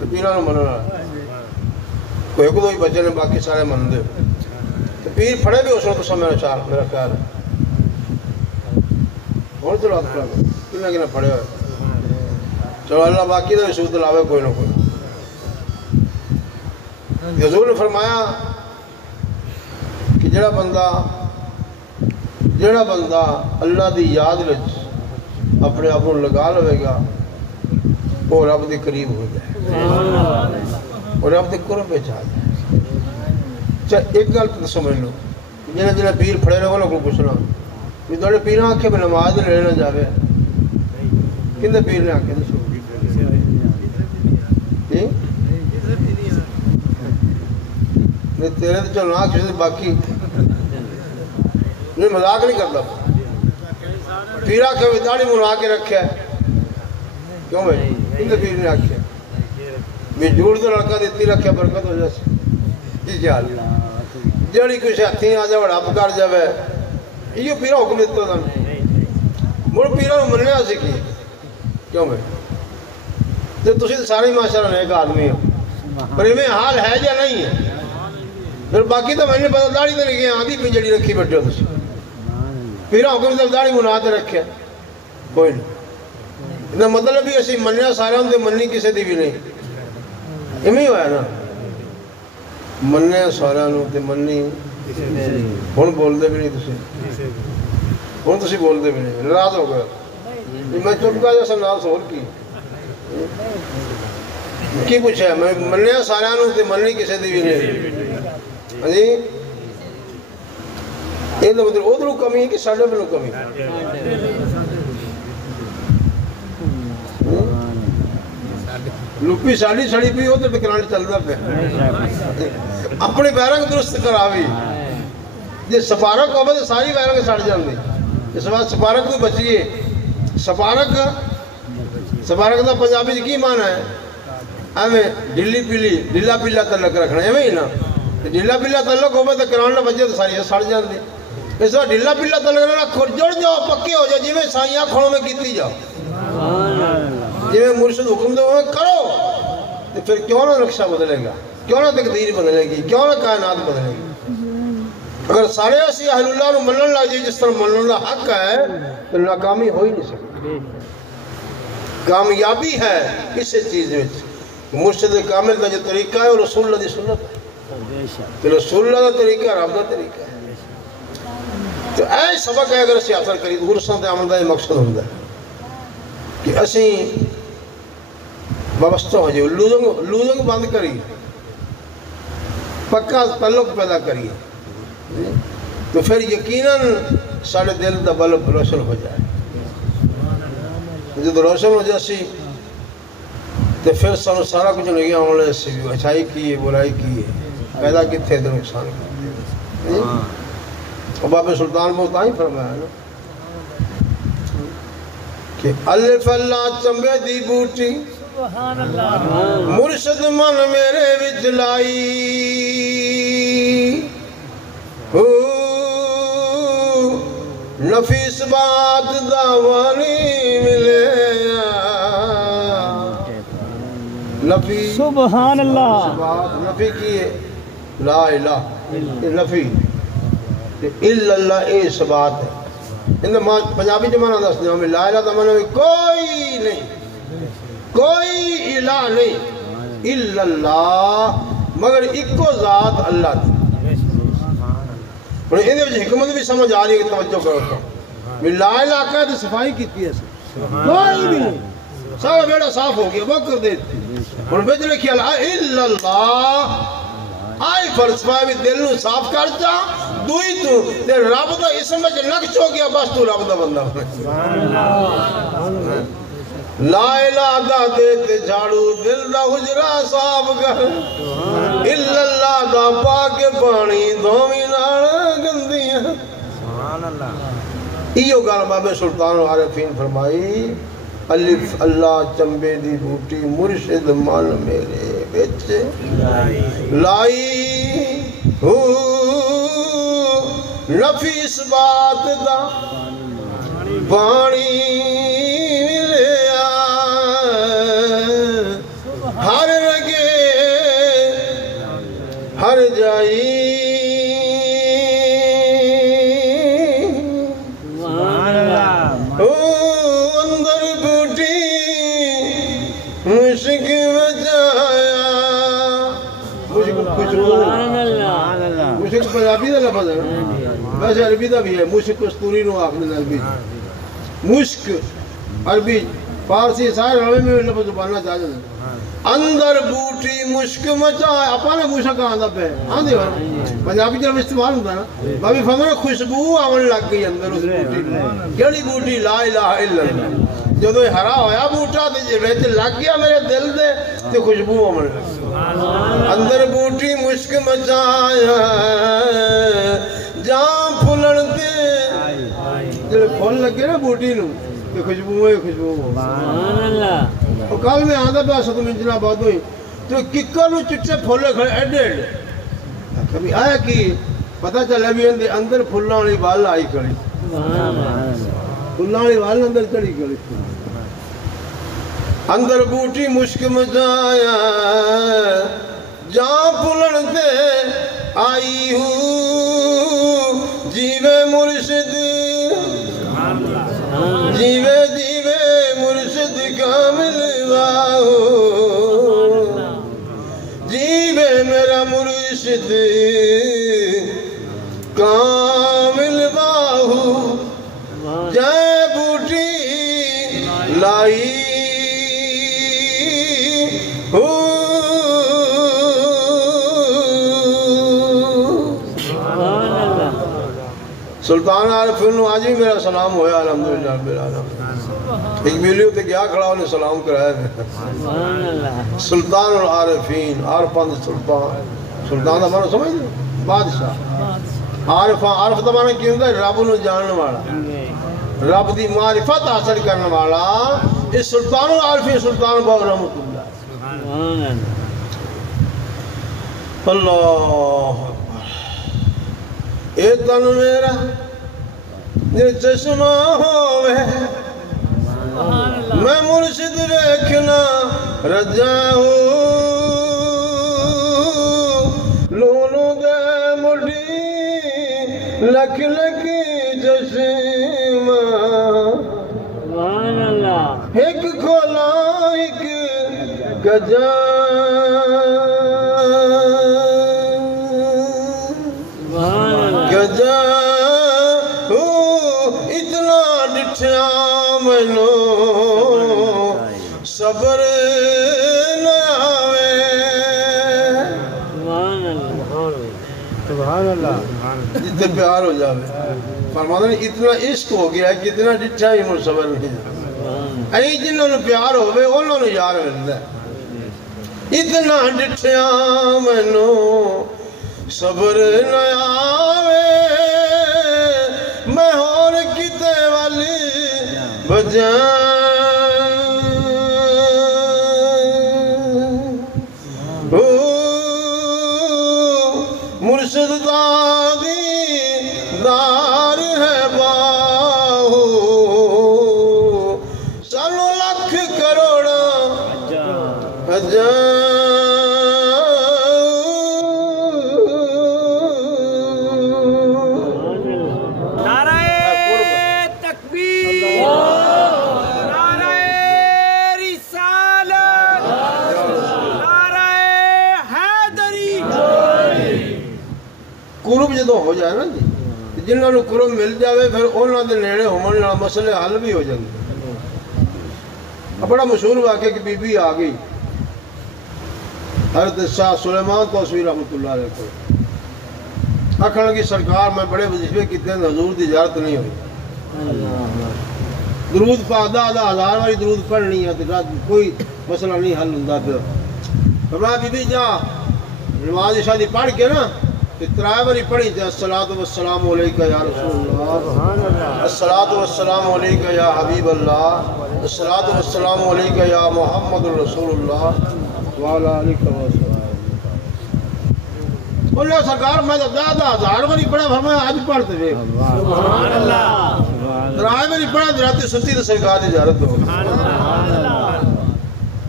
پیرانوں مننا کوئی کو دوئی بچے نے باقی سارے من دے پیر پھڑے بھی اس وقت سب میرا خیال ہے اور تو رات کھڑا کرو کنا پھڑے ہوئے چلو اللہ باقی دے سود لاوے کوئی نہ کوئی حضور نے فرمایا کہ جڑا بندہ اللہ دی یاد وچ اپنے آپ کو لگا لوے گا وہ رب دے قریب ہو جائے اور رب دے قرب پہ جا جائے چاہے ایک گل تو سمجھ لو جنہیں پیر پھڑے رہے وہ کو پوچھنا کہ تھوڑے پیراں آنکھیں میں نماز لینا جاوے کندے پیر نے آنکھیں دسو نہیں تیرے تو چلو نہ کسی باقی نہیں مذاق نہیں کرتا پیرا کے داڑھی منوا کے رکھا ہے کیوں بھائی کندے پیر نے آکھیا میں جوڑ تو لڑکا دیتی رکھا برکت ہو جائے جی جال جڑی کچھ ہاتھی آ جائے بڑا کر جائے یہ پیرا حکم دیتا تھا مڑ پیرا مننے سیکھی کیوں بھائی تو تسی سارے ماشاءاللہ ایک آدمی ہو پر میں حال ہے یا نہیں ہے پھر باقی تو میں نے پتا داڑھی تو لگی آدھی پنجڑی رکھی بیٹھے ہو تسی پیرا حکم سے داڑھی مناتے رکھے کوئی نہیں اتنا مطلب بھی اسی منیا سارے ہوں تے منی کسے دی بھی نہیں امی ہوا ہے نا منیا سارے ہوں تے منی ہون بول دے بھی نہیں تسی ہون تسی بول دے بھی نہیں ناراض ہو گئے میں چپکا جیسا نال سول کی پوچھا ہے میں منیا سارے ہوں تے منی کسے دی بھی نہیں جی یہ تو مطلب ادھروں کمی ہے کہ ساڑھے میں کمی لپی ساڑھی سڑی پی ادھر پہ کرانے چلتا پہ اپنے بیرنگ درست کراوی جی سپارک ہوگا تو ساری بیرنگ ساڑھ جاندی اس بات سپارک تو بچیے سپارک دا پنجابی جی کی معنی ہے ہمیں ڈلی پیلی ڈلا پیلا تلک رکھنا ہے ہمیں ہی نا ڈلا پیلا تلک ہوگا تو کرانے بچے تو ساری ساڑھ جاندی اس وقت ڈھلا پلا تلک رکھنا جڑ جاؤ پکے ہو جاؤ جی میں سائیاں کھڑوں میں کیتی جاؤ جی میں مرشد حکم دے وہ کرو تو پھر کیوں نہ نقشہ بدلے گا کیوں نہ تقدیر بدلے گی کیوں نہ کائنات بدلے گی اگر سارے اسی اہل اللہ نے منن لگ جی جس طرح منن اللہ حق ہے تو ناکامی ہو ہی نہیں سکتی کامیابی ہے کسی چیز میں مرشد کامل کا جو طریقہ ہے وہ رسول اللہ دی سنت ہے تو رسول اللہ کا طریقہ رب کا طریقہ ہے تو اے سبق ہے اگر اسی حاصل کری تو حرصان تے عمل دا یہ مقصد ہوتا ہے کہ اسی وابستہ ہو جائے لوزنگ بند کری پکا تعلق پیدا کری تو پھر یقیناً سارے دل دا بلب روشن ہو جائے جب روشن ہو جائے سی تو پھر سارا کچھ نہیں گیا عملے سے بھی اچھائی کی ہے برائی کی ہے پیدا کی تھے تو نقصان کی اور باب سلطان کو اتنا ہی فرمایا ہے کہ الف اللہ چمبے دی بوٹی مرشد من میرے وچ لائی نفیس بات دعوانی ملے نفی سبحان اللہ نفی کی ہے لا الہ نفی الا اللہ اے ثبات ہے پنجابی جو معنی دس دیں ہمیں لا الہ دا معنی کوئی نہیں کوئی الہ نہیں الا اللہ مگر اکو ذات اللہ دی اور یہ حکمت بھی سمجھ آ رہی ہے کہ توجہ کرو تو لا الہ کا تو صفائی کیتی ہے کوئی بھی نہیں سارا بیڑا صاف ہو گیا وہ کر دیتی اور بیچ لکھی الا اللہ آئی فلسفہ بھی دل نو صاف کر جا دوئی تو تے رب دا اسم وچ نقش ہو گیا بس تو رب دا بندہ لا الہ دا دیتے جھاڑو دل دا حجرہ صاف کر الا اللہ دا پاک پانی دھومی ناڑا گندیاں ایو گال بابے سلطان عارفین فرمائی الف اللہ چمبے دی بوٹی مرشد من میرے بچ لائی ہو نفیس بات دا پانی ملیا ہر رگے ہر جائی مشک پنجابی دا لفظ ہے ویسے عربی دا بھی ہے مشک کستوری نو آخر عربی مشک عربی فارسی سارے روے میں لفظ زبانہ چاہ جانا اندر بوٹی مشک مچائے اپانے مشک آندہ پہ آندے ہو پنجابی جب استعمال ہوتا ہے نا بابی فرمایا خوشبو آون لگ گئی اندر اس بوٹی کیڑی بوٹی لا الہ الا اللہ جو تو ہرا ہویا بوٹا ویچ لگ گیا میرے دل دے تے خوشبو آون لگ گئی اندر بوٹی مشک مچایا جان پھلن دے جب پھول لگے نا بوٹی نو تے خوشبو ہے خوشبو اور کال میں آدھا پہ آسا تم انجنا بات ہوئی تو ککر نو چٹے پھولے کھڑے ایڈے ایڈے کبھی آیا کی پتہ چلے بھی اندر پھلنا والی بال آئی کھڑی پھلنا والی بال اندر چڑی کھڑی اندر بوٹی مشک مچایا جان پھلن دے آئی ہوں جیوے مرشد جیوے جیوے مرشد کامل باہو جیوے میرا مرشد کامل باہو جائے بوٹی لائی سلطان عارفین آج بھی میرا سلام ہویا الحمدللہ رب العالمین ایک بیلیوں تے گیا کھڑا انہیں سلام کرایا ہے سلطان العارفین عارفان سلطان سلطان دا معنی سمجھ دے بادشاہ عارف دا معنی کیوں دا رب نو جاننے والا رب دی معرفت حاصل کرنے والا اس سلطان العارفین سلطان باو رحمت اللہ اللہ اے تن میرا جے چشمہ ہوئے میں مرشد ریکھنا رجا ہوں لونو دے مڑی لکھ لکھی چشمہ ایک کھولا ایک گجا گجا اتنا ڈٹھیا منو صبر نہ آوے سبحان اللہ جتنے پیار ہو جاوے فرمانا اتنا عشق ہو گیا کہ اتنا ڈٹھیا ہی من صبر نہیں جاوے ائی جنہوں نے پیار ہوئے انہوں نے یار ملتا ہے اتنا ڈٹھیا منو صبر نہ آوے میں اور کتے والی بجائیں مرشد دادی دار ہے باہو سالوں لکھ کروڑا حجاں جدوں ہو جائے نا جی جنہوں نے قرب مل جاوے پھر انہوں نے نیڑے ہونے والا مسئلے حل بھی ہو جائیں گے. بڑا مشہور واقعہ کہ بی بی آ گئی حضرت شاہ سلیمان توسوی رحمۃ اللہ علیہ کو آخر لگی سرکار میں بڑے وظیفے کیتے ہیں حضور دی زیارت نہیں ہوئی. درود پاک آدھا ہزار والی درود پڑھنی ہے کوئی مسئلہ نہیں حل ہوتا پھر فرمایا بی بی جا نماز عشاء دی پڑھ کے نا ترائے باری پڑھی تے الصلاۃ والسلام علیکہ یا رسول اللہ الصلاۃ والسلام علیکہ یا حبیب اللہ الصلاۃ والسلام علیکہ یا محمد رسول اللہ وعلی آلہ وصحبہ. اللہ سرکار میں تو 10,000 باری پڑھا فرمایا آج پڑھتے ہوئے سبحان اللہ ترائے باری پڑھا رات سستی تو سرکار دی زیارت ہو.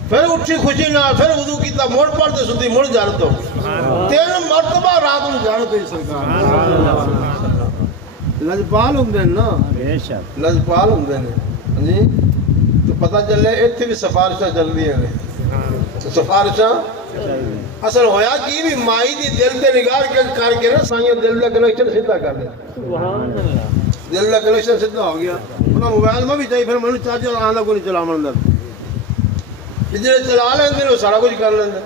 پھر اٹھی خوشی نہ پھر وضو کیتا موڑ پڑھتے ستی موڑ زیارت ہو. 3 مرتبہ رات میں زیارت ہوئی سرکار. لجپال ہوں دے نا لجپال ہوں دے جی تو پتہ چلے اتھے بھی سفارشہ چل دی ہیں سفارشہ اصل ہویا کی بھی مائی دی دل تے نگار کر کے نا سائیں دل دا کنیکشن سیدھا کر دیا. دل دا کنیکشن سیدھا ہو گیا. انہاں موبائل میں بھی چاہیے پھر میں نے چارجر آنا کو نہیں چلا مندر جڑے چلا لیندے وہ سارا کچھ کر لیندے.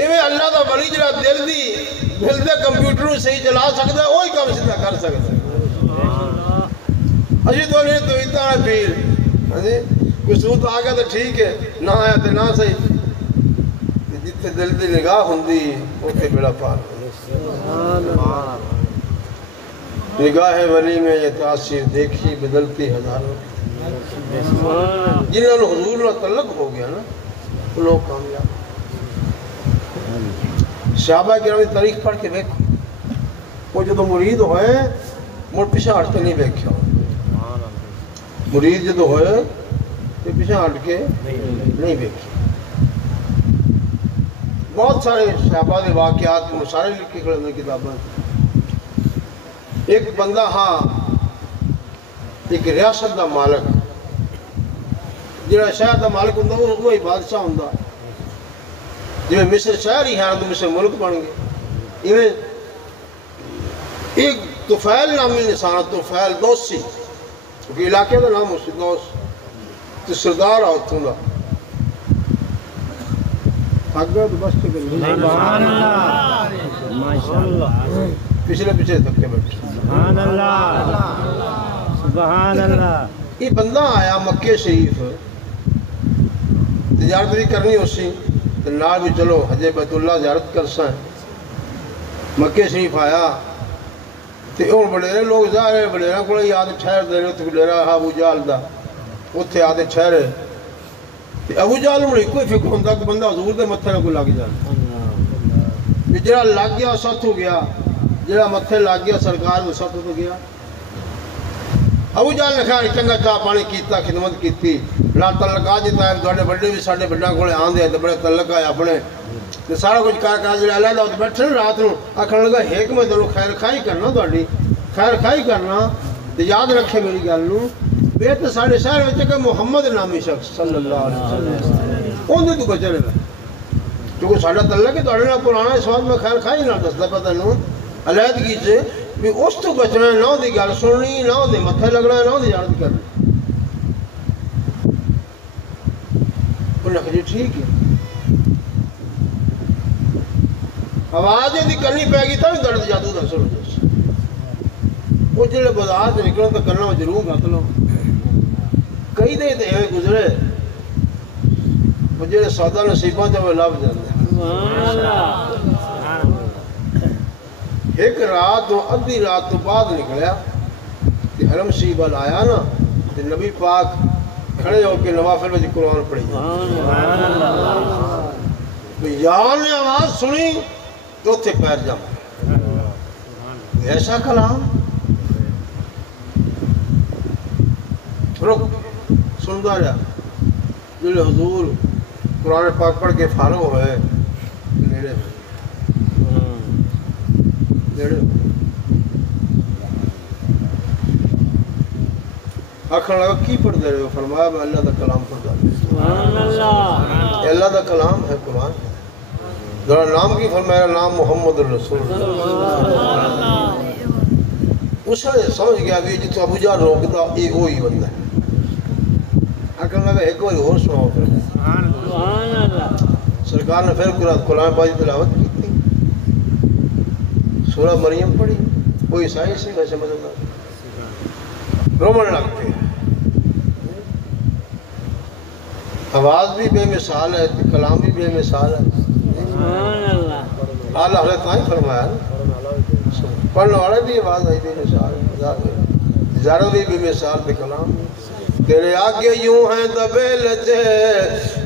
ایویں اللہ دا ولی جڑا دل دے کمپیوٹر نوں صحیح چلا سکدا ہے وہی کام سیدھا کر سکدا ہے. اجی تو نہیں تو اتنا فیل ہاں جی کوئی سوت آ گیا تو ٹھیک ہے نہ آیا تو نہ صحیح جتنے دل دی نگاہ ہوندی اوتھے بیڑا پار. نگاہ ولی میں یہ تاثیر دیکھی بدلتی ہزاروں. جنہوں نے حضور نہ تعلق ہو گیا نا وہ لوگ کامیاب. صحابہ کرام کی تاریخ پڑھ کے دیکھو وہ جدو مرید ہوئے مڑ پیچھے ہٹ کے نہیں دیکھا. مرید جدو ہوئے تو پیچھے ہٹ کے نہیں دیکھا. بہت سارے صحابہ کے واقعات سارے لکھے کھڑے ہوئے کتابیں. ایک بندہ ہاں ایک ریاست دا مالک جڑا شہر دا مالک ہوندا وہی بادشاہ ہوندا. جی مصر شہر ہی ہے تو مصر ملک بن گئے. ایویں ایک طفیل نامی انسان طفیل دوسی کیونکہ علاقے کا نام اس دوس تو سردار آ اتوں کا آگے تو بس سبحان اللہ ماشاءاللہ پچھلے پیچھے دھکے بیٹھے سبحان اللہ سبحان اللہ. یہ بندہ آیا مکے شریف تجارت بھی کرنی اسی نال بھی چلو حج بیت اللہ زیارت کر سائیں. مکے شریف آیا تو ہوں وڈیرے لوگ ظاہر وڈیرا کو آدھے ٹھہر دے اتنے ڈیرا ابو جہل دا اتنے آدھے ٹھہرے. ابو جہل میں کوئی فکر ہوتا کہ بندہ حضور دے متھے نہ کوئی لگ جائے. جڑا لگ گیا ست ہو گیا جڑا متھے لگ گیا سرکار وہ ست ہو گیا. ابو جہل نے کہا چنگا چاہ پانی کیتا خدمت کیتی لا تعلق آج تائم تھوڑے بڑے بھی ساڈے بڑا کولے آندے تو بڑے تعلق آئے اپنے سارا کچھ کر جڑا علیحدہ بیٹھے رات نو آخر لگا ایک میں تینوں خیر خائی کرنا تھوڑی خیر خائی کرنا تو یاد رکھے میری گل نو بے تو سارے شہر میں کہ محمد نامی شخص صلی اللہ علیہ وسلم اندر تو بچے رہے کیونکہ ساڈا تعلق ہے تھوڑے نال پرانا اس وقت میں خیر خائی نہ دسدا پہ تینوں علیحدگی سے بھی اس تو بچنا نہ دی گل سننی نہ دے متھے لگنا نہ دی یاد کرنی. انہیں کہا جی ٹھیک ہے. آواز یہ کرنی پہ گی تھا بھی درد جادو دا سر وہ جڑے بازار سے نکلوں تو کرنا ضرور قتل ہو. کئی دے تے ایویں گزرے وہ جڑے سودا نصیباں تے وہ لب جاندے. ایک رات تو ادھی رات تو بعد نکلیا کہ حرم شریف وال آیا نا تو نبی پاک کھڑے ہو کے نوافل میں قرآن پڑھی. یار نے آواز سنی تو اتنے پیر جم ایسا کلام رک سنتا رہا. جو حضور قرآن پاک پڑھ کے فارغ ہوئے نیڑے آخر لگا کی پڑھ دے رہے ہو؟ فرمایا میں اللہ دا کلام پڑھتا ہوں. اللہ دا کلام ہے قرآن. ذرا نام کی فرمایا نام محمد الرسول اللہ. اس نے سمجھ گیا بھی جتوں ابو جہل روکتا یہ وہی بندہ ہے اکل میں ایک بار اور سناؤ پھر سبحان اللہ سرکار نے پھر قرآن پاک کی تلاوت کی تھی سورہ مریم پڑھی وہ عیسائی سے ویسے مدد رومن لگ پہ آواز بھی بے مثال ہے کلام بھی بے مثال ہے سبحان اللہ اللہ نے تاں ہی فرمایا پڑھنے والے بھی آواز آئی بے مثال زیادہ بھی بے مثال بے کلام تیرے آگے یوں ہیں دبے لجے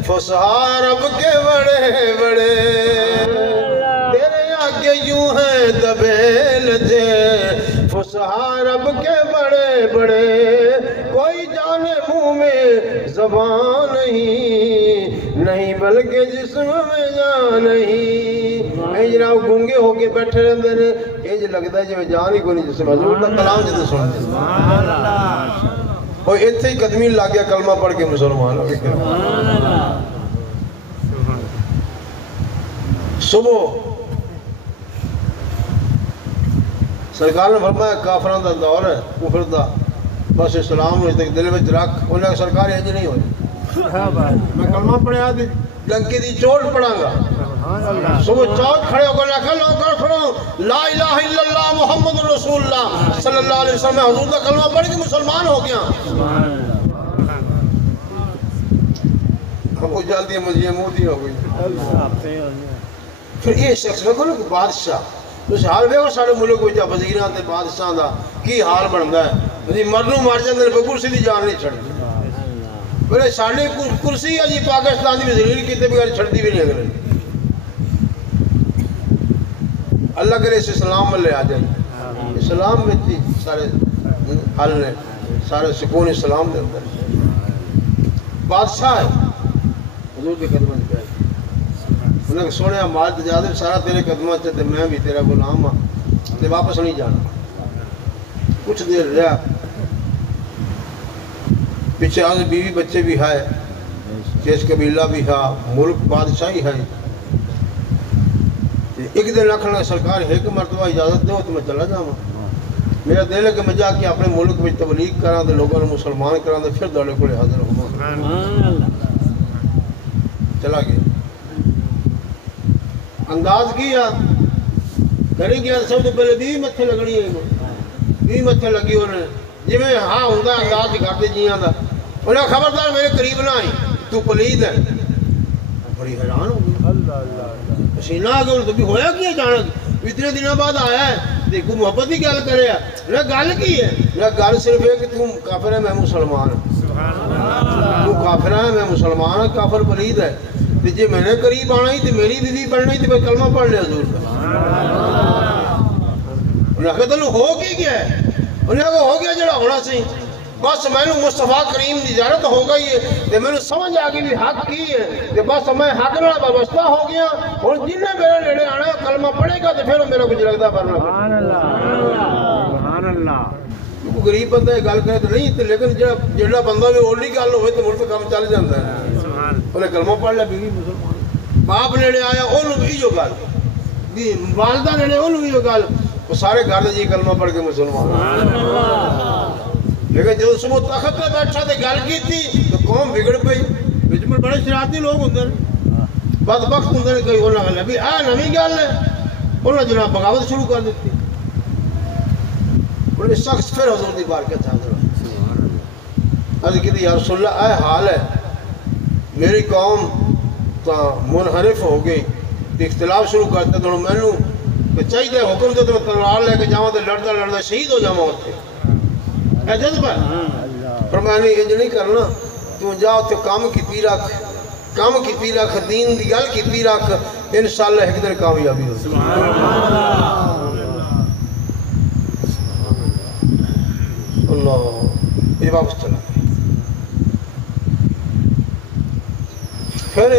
فصحا رب کے بڑے بڑے تیرے آگے یوں ہیں دبے لجے فصحا رب کے بڑے بڑے کوئی جانے منہ میں زبان نہیں بلکہ جسم میں جان نہیں اے جناب گونگے ہو کے بیٹھے رہندے نے اے جو لگتا ہے جو جان ہی کوئی نہیں جسم حضور کا کلام جدے سنتے سبحان اللہ اور اتنے ہی قدمی لا گیا کلمہ پڑھ کے مسلمان ہو گئے صبح سرکار نے فرمایا کافران دا دور ہے کفر دا بس اسلام نے تک دل میں رکھ انہیں کہ سرکار یہ نہیں ہوئی میں کلمہ پڑھا دی لنکی دی چوٹ پڑھا گا صبح چوٹ کھڑے ہو کر لکھا لوگ کر سنو لا الہ الا اللہ محمد رسول اللہ صلی اللہ علیہ وسلم میں حضور کا کلمہ پڑھ کے مسلمان ہو گیا ہم کو جلدی مجھے مودی ہو گئی پھر یہ شخص میں کہوں کہ بادشاہ اس حال میں وہ سارے ملک کو جا وزیران تے بادشاہ دا کی حال بنتا ہے مرنو مار جاندے نے کرسی دی جان نہیں چھڑتی بلے ساڑھے کرسی ہے جی پاکستان دی وزیر کیتے بغیر چھڑتی بھی نہیں اگر اللہ کرے اس اسلام میں لے آ جائے اسلام میں تھی سارے حل نے سارے سکون اسلام دے اندر بادشاہ ہے حضور کے قدمہ دے پہلے انہیں کہ سونے مال تجادر سارا تیرے قدمہ چاہتے میں بھی تیرا غلام ہاں تے واپس نہیں جانا کچھ دیر رہا پیچھے آج بیوی بچے بھی ہے کیس قبیلہ بھی ہے ملک بادشاہی ہے ایک دن رکھنا سرکار ایک مرتبہ اجازت دے تو میں چلا جاؤں میرا دل ہے کہ میں جا کے اپنے ملک میں تبلیغ کراں تے لوگوں نے مسلمان کراں تے پھر دوڑے کو حاضر ہوں چلا گیا انداز کیا گھڑی گیا سب تو پہلے بھی متھے لگنی ہے بھی متھے لگی انہیں جی میں ہاں ہوں گا انداز دکھاتے جیاں دا انہیں خبردار میرے قریب نہ آئی تو پلید ہے بڑی حیران ہو گئی پسینہ آگے انہیں تو بھی ہویا کیا جانا اتنے دنوں بعد آیا ہے دیکھو محبت ہی گل کرے ہے انہیں گل کی ہے انہیں گل صرف ہے کہ تم کافر ہے میں مسلمان ہوں تو کافر ہے میں مسلمان ہوں کافر پلید ہے جی میں نے قریب آنا ہی تو میری بیوی بڑھنا ہی تو میں کلمہ پڑھ لیا حضور کا انہیں کہا تلو ہو کی گیا ہے انہیں کہا ہو گیا جڑا ہونا سی بس میں نے مصطفیٰ کریم دی زیارت ہو گئی ہے تو میں نے سمجھ آگئی بھی حق کی ہے تو بس میں حق نہ وابستہ ہو گیا اور جن نے میرے نیڑے آنا کلمہ پڑھے گا تو پھر میرا کچھ لگتا پڑھنا سبحان اللہ کیونکہ غریب بندہ یہ گل کرے تو نہیں لیکن جڑا بندہ بھی اولی گل ہوئے تو ملک کام چل جاتا ہے انہیں کلمہ پڑھ لیا بیوی مسلمان باپ نیڑے آیا انہوں بھی جو گل والدہ نیڑے انہوں بھی جو گل وہ سارے گھر جی کلمہ پڑھ کے مسلمان لیکن جو صبح تخت پہ بیٹھا تھے گل کی تھی تو قوم بگڑ پئی بچ میں بڑے شرارتی لوگ ہوندے بدبخت ہوندے کئی انہوں نے بھی نویں گل ہے انہوں نے جناب بغاوت شروع کر دیتی انہیں شخص پھر حضور دی بارکت حاضر ہوئی عرض کی تھی یا رسول اللہ اے حال ہے میری قوم تا منحرف ہو گئی اختلاف شروع کرتے تو میں نے چاہیے حکم دے تو میں تلوار لے کے جاؤں تو لڑتا لڑتا شہید ہو جاؤں ہوتے اے جذبہ پر میں نے یہ نہیں کرنا تو جاؤ تو کام کی پی رکھ دین دی گل کی پی رکھ انشاءاللہ ایک دن کامیابی ہو اللہ یہ واپس چلا پھر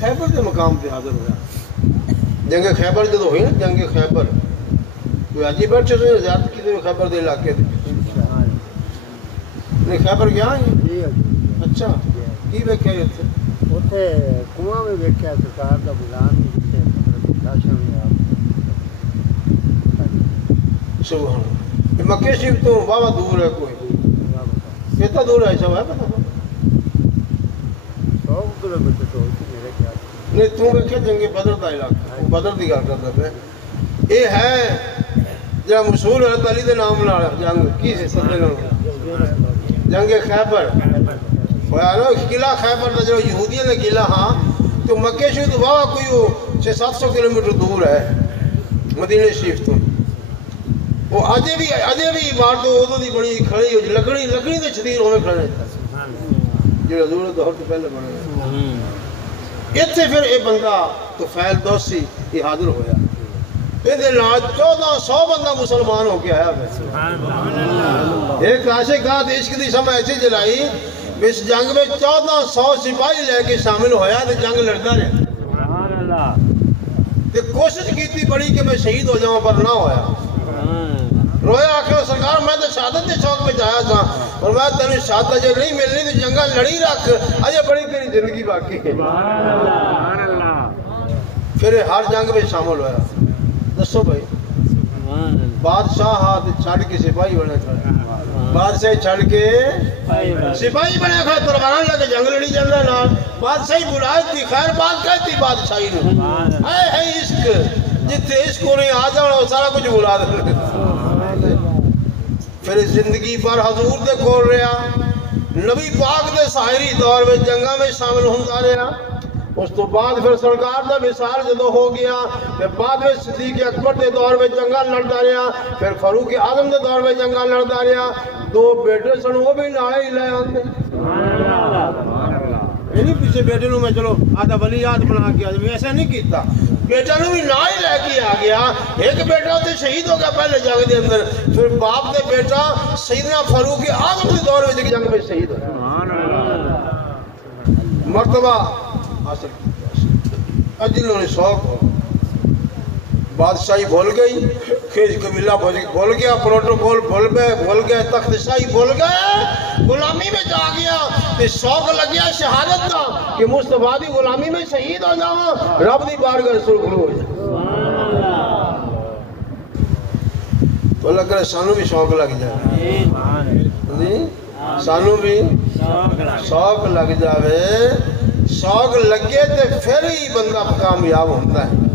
خیبر کے مقام پہ حاضر ہوا جنگ خیبر جدو ہوئی نا جنگ خیبر کوئی آجی بیٹھے سے زیادہ کی دے خیبر دے علاقے دے نہیں خیبر گیا ہیں اچھا کی بیکھے ہیں تھے اتھے کنواں میں بیکھے ہیں سرکار دا بلان جتے لاشا میں آپ سبحان اللہ مکہ شریف تو واہ دور ہے کوئی کتنا دور ہے سب ہے پتہ 100 کلومیٹر تو ہوتی میرے خیال نہیں تو ویکھے جنگ بدر دا علاقہ بدر دی گل کردا پیا یہ ہے جا مشہور حضرت علی دے نام نال جنگ کی سی سمجھ لو جنگ خیبر ہویا نا قلعہ خیبر دا جو یہودیاں دا قلعہ ہاں تو مکہ شریف تو واہ کوئی 600-700 کلومیٹر دور ہے مدینہ شریف تو وہ اجے بھی عمارت ادو دی بڑی کھڑی ہو لکڑی دے چھتیر ہوے کھڑے جو حضور دے دور تو پہلے بنے اتنے پھر یہ بندہ طفیل دوسی یہ حاضر ہویا یہ 1400 بندہ مسلمان ہو کے آیا ایک عاشق عشق دی سمجھ ایسی جلائی اس جنگ میں 1400 سپاہی لے کے شامل ہویا تو جنگ لڑتا رہا کوشش کی تھی بڑی کہ میں شہید ہو جاؤں پر نہ ہویا رویا آخر سرکار میں تو شہادت کے شوق میں جایا تھا اور میں تینوں شہادت جو نہیں ملنی تو جنگا لڑی رکھ اجے بڑی تیری زندگی باقی ہے پھر ہر جنگ میں شامل ہویا دسو بھائی بادشاہ ہاتھ چھڑ کے سپاہی بنے کھڑے بادشاہ چھڑ کے سپاہی بنے کھڑے تلوار لے کے جنگ لڑی جاندے نال بادشاہی بلائے تھی خیر بات کہتی بادشاہی نے ہے عشق جتنے عشق کو نہیں آ جانا وہ سارا کچھ بلا دے پھر زندگی پر حضور دے کول رہا نبی پاک دے ساحری دور میں جنگاں میں شامل ہوندا رہا اس تو بعد پھر سرکار دا وصال جدوں ہو گیا پھر بعد میں صدیق اکبر دے دور میں جنگاں لڑدا رہا پھر فاروق اعظم دے دور میں جنگاں لڑدا رہا 2 بیٹے سن وہ بھی نال ہی لے آندے نہیں پیچھے بیٹے نو میں چلو آدھا ولی یاد بنا کے آج میں ایسا نہیں کیتا بیٹا نو بھی نہ ہی لے کے آ گیا ایک بیٹا تے شہید ہو گیا پہلے جنگ دے اندر پھر باپ دے بیٹا سیدنا فاروق اعظم دے دور میں جنگ میں شہید ہو گیا مرتبہ حاصل کیا جنہوں نے شوق ہو بادشاہی بھول گئی خیز قبیلہ بھول گیا پروٹوکول بھول گئے تخت شاہی بھول گئے غلامی میں جا گیا تے شوق لگیا شہادت کا کہ مصطفیٰ دی غلامی میں شہید ہو جاواں رب دی بارگاہ سرخرو ہو جائے تو اللہ کرے سانو بھی شوق لگ جائے سانو بھی شوق لگ جاوے شوق لگے تے پھر ہی بندہ کامیاب ہوتا ہے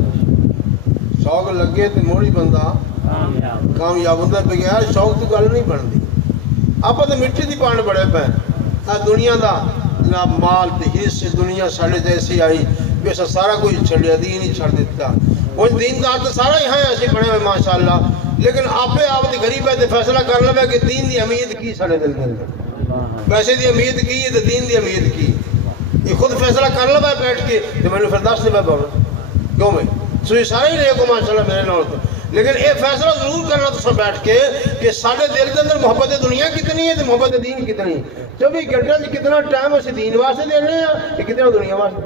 شوق لگے تے موڑی بندہ کامیاب ہوتا ہے بغیر شوق تو گل نہیں بنتی آپ تو مٹی دی پانڈ بڑے پہ دنیا دا جناب مال تے حص دنیا ساڑھے جیسی آئی بیسا سارا کوئی چھڑیا دین ہی چھڑ دیتا وہ دیندار تو سارا ہی ہیں ایسے بڑے ہوئے ماشاءاللہ لیکن آپ دی غریب ہے تے فیصلہ کر لے کہ دین دی امید کی ساڑھے دل دل پیسے دی امید کی ہے تے دین دی امید کی یہ خود فیصلہ کر لے بیٹھ کے تو میں نے پھر دس دے میں بابا کیوں میں سوئی سارے ہی رہے کو ماشاءاللہ میرے نال تو لیکن یہ فیصلہ ضرور کرنا تو سب بیٹھ کے کہ ساڑھے دل کے اندر محبت دنیا کتنی ہے تو محبت دین کتنی ہے 24 گھنٹے سے کتنا ٹائم اسے دین واسطے دینے ہیں کہ کتنا دنیا واسطے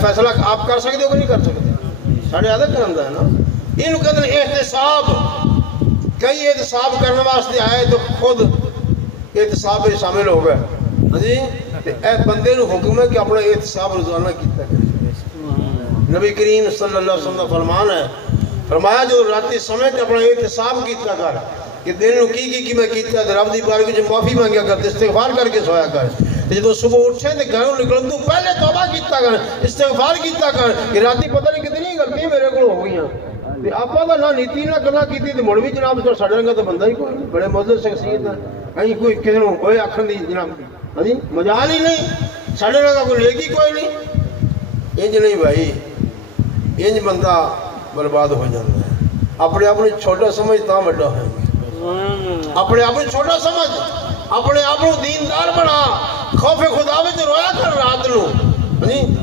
فیصلہ آپ کر سکتے ہو کہ نہیں کر سکتے ساڑھے عادت کرنا ہے نا ان کے اندر احتساب کئی احتساب کرنے واسطے آئے تو خود احتساب میں شامل ہو گئے جی اے بندے نو حکم ہے کہ اپنا احتساب روزانہ کیتا کرے نبی کریم صلی اللہ علیہ وسلم کا فرمان ہے فرمایا جو راتی سمیت اپنا احتساب کیتا کر کہ دن نو کی میں کیتا رب دی بارگاہ جو معافی مانگیا کر استغفار کر کے سویا کر جب صبح اٹھے تے گھروں نکلن تو پہلے توبہ کیتا کر استغفار کیتا کر کہ راتی پتہ نہیں کتنی غلطیاں میرے کو ہو گئیاں تے آپا دا نہ نیتی نہ کرنا کیتی تے مڑ بھی جناب تو ساڈے رنگا تو بندہ ہی کوئی بڑے معزز شخصیت ہے کہیں کوئی کسی نو کوئی آکھن دی جناب ہاں جی مجال ہی نہیں ساڈے رنگا کوئی لے گی کوئی نہیں انج نہیں بھائی انج بندہ برباد ہو جاتا ہے اپنے آپ نے چھوٹا سمجھ تا بڑا ہے اپنے آپ نے چھوٹا سمجھ اپنے آپ کو دیندار بنا خوف خدا میں جو رویا کر رات نو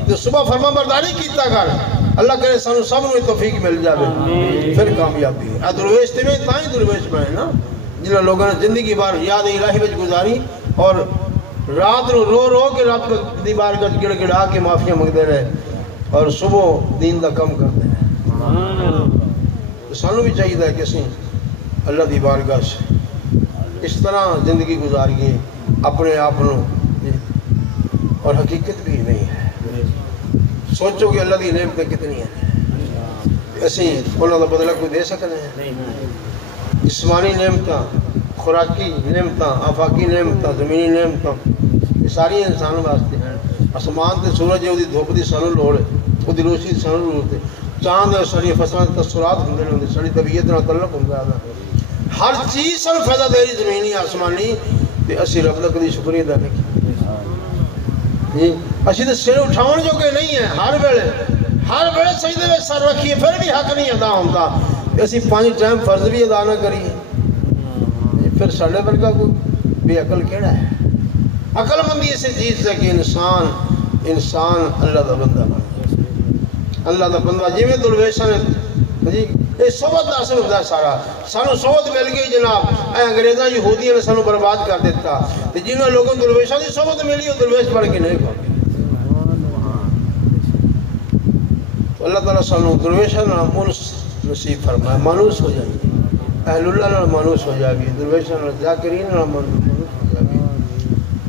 جو صبح فرما برداری کیتا کر اللہ کرے سانو سب نو توفیق مل جاوے پھر کامیابی ہے درویش تے میں تائیں درویش میں ہے نا جنہاں لوگوں نے زندگی بار یاد الہی وچ گزاری اور رات نو رو رو کے رب دی بارگاہ گڑ گڑا کے معافیاں منگدے رہے اور صبح دین دا کم کرتے ہیں سانو بھی چاہیے کہ اسی اللہ دی بارگاہ سے اس طرح زندگی گزاریے اپنے آپ اور حقیقت بھی نہیں ہے سوچو کہ اللہ دی نعمتیں کتنی ہیں اسی انہوں نے بدلہ کوئی دے سکتے ہیں جسمانی نعمتیں، خوراکی نعمتیں، آفاقی نعمتیں، زمینی نعمتیں، یہ ساری انسان واسطے ہیں۔ آسمان تے سورج ہے، دھوپ دی سانو لوڑ ہے، وہ روشنی دی سانو ضرورت ہے۔ چاند ہے، ساری فصلیں تصورات ہوندے نے، ساری طبیعت نال تعلق ہوندا ہے۔ ہر چیز سن فائدہ دے رہی زمینی آسمانی، تے اسی رب دا کدی شکریہ ادا نہیں کیتا۔ جی اسی تے سر اٹھاؤن جو کہ نہیں ہے، ہر ویلے سجدے وچ سر رکھیے پھر بھی حق نہیں ادا ہوندا، تے اسی 5 ٹائم فرض بھی ادا نہ کریے، پھر ساڈے ورگا کوئی بے عقل کیڑا ہے؟ عقل مندی ایسی چیز ہے کہ انسان اللہ دا بندہ بن جائے، اللہ دا بندہ جی میں درویشاں نے جی یہ صحبت دا اثر ہوتا ہے سارا، سانو صحبت مل گئی جناب، اے انگریزاں یہودیاں نے سانو برباد کر دیتا، تے جنہاں لوگوں درویشاں دی صحبت ملی وہ درویش بن کے نہیں پاتے۔ اللہ تعالیٰ سانو درویشاں نال مونس نصیب فرمائے، مانوس ہو جائے، اہل اللہ نال مانوس ہو جائے، درویشاں نال ذاکرین نال مانوس ہو جائے،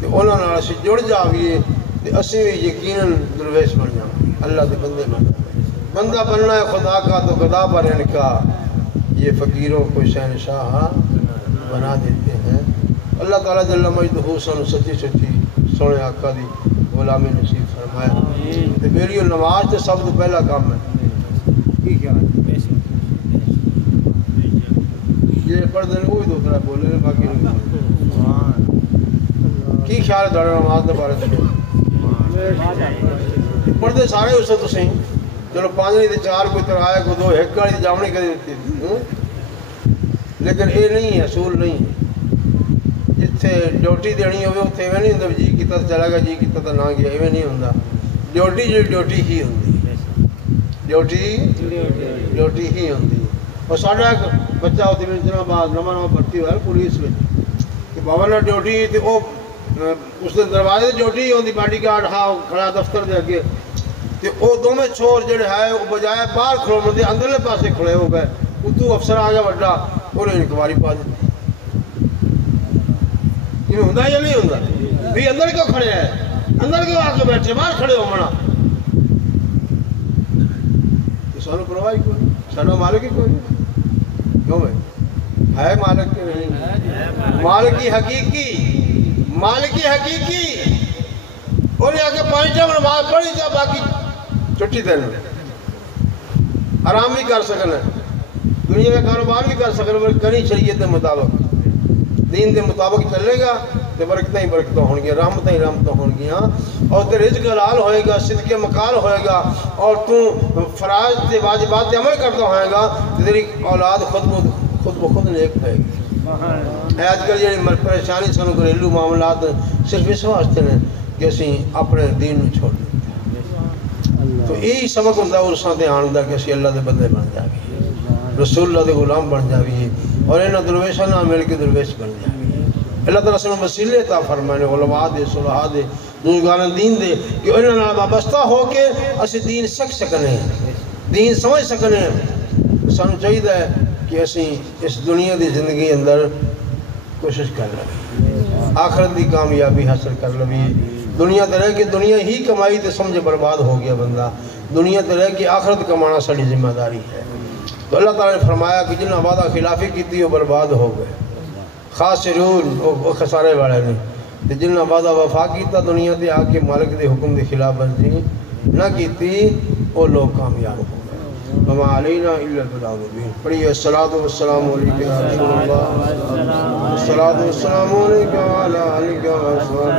تے انہاں نال اسی جڑ جاویے تے اسی بھی یقیناً درویش بن جاویں، اللہ دے بندے بن جاویں۔ بندہ بننا ہے خدا کا تو خدا پر ان کا، یہ فقیروں کو شہنشاہ بنا دیتے ہیں۔ اللہ تعالیٰ جل مجدہ سانو سچی سونے آقا دی غلامی نصیب فرمائے۔ تے میری نماز تے سب تو پہلا کام ہے، کی خیال ہے؟ یہ پڑھ دیں وہی دوسرا بولے باقی نہیں۔ کی خیال ہے تھوڑا نماز دے بارے میں؟ پڑھتے سارے اس تو صحیح، چلو 5 نہیں تے 4 کوئی ترائے کوئی 2 ایک والی جامنی کر دیتی، لیکن یہ نہیں ہے، اصول نہیں ہے۔ جتھے ڈیوٹی دینی ہوئے اتنے ایویں نہیں ہوندا جی کیتا تو چلا گیا، جی کیتا تو نہ گیا، ایویں نہیں ہوندا۔ ڈیوٹی جی ڈیوٹی ہی ہوندی، ڈیوٹی ہی ہوندی۔ اور ساڈا ایک بچہ ہوتی میں دنوں بعد نواں بھرتی ہوا پولیس میں کہ بابا نہ ڈیوٹی تے وہ اس دے دروازے ڈیوٹی ہی ہوندی، باڈی گارڈ ہاں کھڑا دفتر دے اگے، تے وہ دونوں چور جڑے ہے وہ بجائے باہر کھلونے دے اندرلے پاسے کھڑے ہو گئے، اتو افسر آ گیا وڈا، انہیں انکوائری پا دی۔ یہ ہوندا یا نہیں ہوندا؟ بھی اندر کیوں کھڑے ہیں؟ اندر کیوں آ کے بیٹھے؟ باہر کھڑے ہو منا۔ سانو پرواہ ہی کوئی، سانو مالک ہی کوئی نہیں۔ کیوں بھائی ہے مالک کے نہیں؟ مالکی حقیقی انہیں آ کے 5 ٹائم نماز پڑھی جا، باقی چھٹی دین آرام بھی کر سکنا، دنیا کا کاروبار بھی کر سکنا، بلکہ کریں شریعت کے مطابق، دین کے مطابق چلے گا تو برکتیں ہی برکتیں ہون گیا، رحمتیں ہی رحمتیں ہون گیا، اور تے رزق حلال ہوئے گا، صدق مقال ہوئے گا، اور تو فرائض تے واجبات تے عمل کرتا ہوئے گا تو تیری اولاد خود بخود نیک ہوئے گی۔ آج کل یہ پریشانی سانو گھریلو معاملات صرف اس واسطے نے کہ اسی اپنے دین میں چھوڑ دیتے ہیں۔ تو یہی سبق ہوتا ہے عرصاں تے آن دا کہ اسی اللہ دے بندے بن جاویے، رسول اللہ دے غلام بن جاویے، اور انہاں درویشاں نال مل کے درویش بن جاویے۔ اللہ تعالیٰ سے وسیلے عطا فرمائے، علماء دے، صلحاء دے، بزرگان دین دے، کہ انہاں نال وابستہ ہو کے اسی دین سیکھ سکنے، دین سمجھ سکنے۔ سانو چاہیے کہ اسی اس دنیا دی زندگی اندر کوشش کر لیں، آخرت دی کامیابی حاصل کر لیں۔ دنیا تے رہ کے دنیا ہی کمائی تے سمجھے برباد ہو گیا بندہ، دنیا تے رہ کے آخرت کمانا ساری ذمہ داری ہے۔ تو اللہ تعالیٰ نے فرمایا کہ جنہاں وعدہ خلافی کی وہ برباد ہو گئے، خاسرون وہ خسارے والے نے، جنہاں وعدہ وفا کیتا دنیا تے آ کے مالک دے حکم دی خلاف ورزی نہ کیتی، وہ لوگ کامیاب ہو گئے۔ وما علینا الا البلاغ المبین۔ پڑھیے الصلاۃ والسلام علیک یا رسول اللہ، الصلاۃ والسلام علیک وعلی آلک و اصحابک۔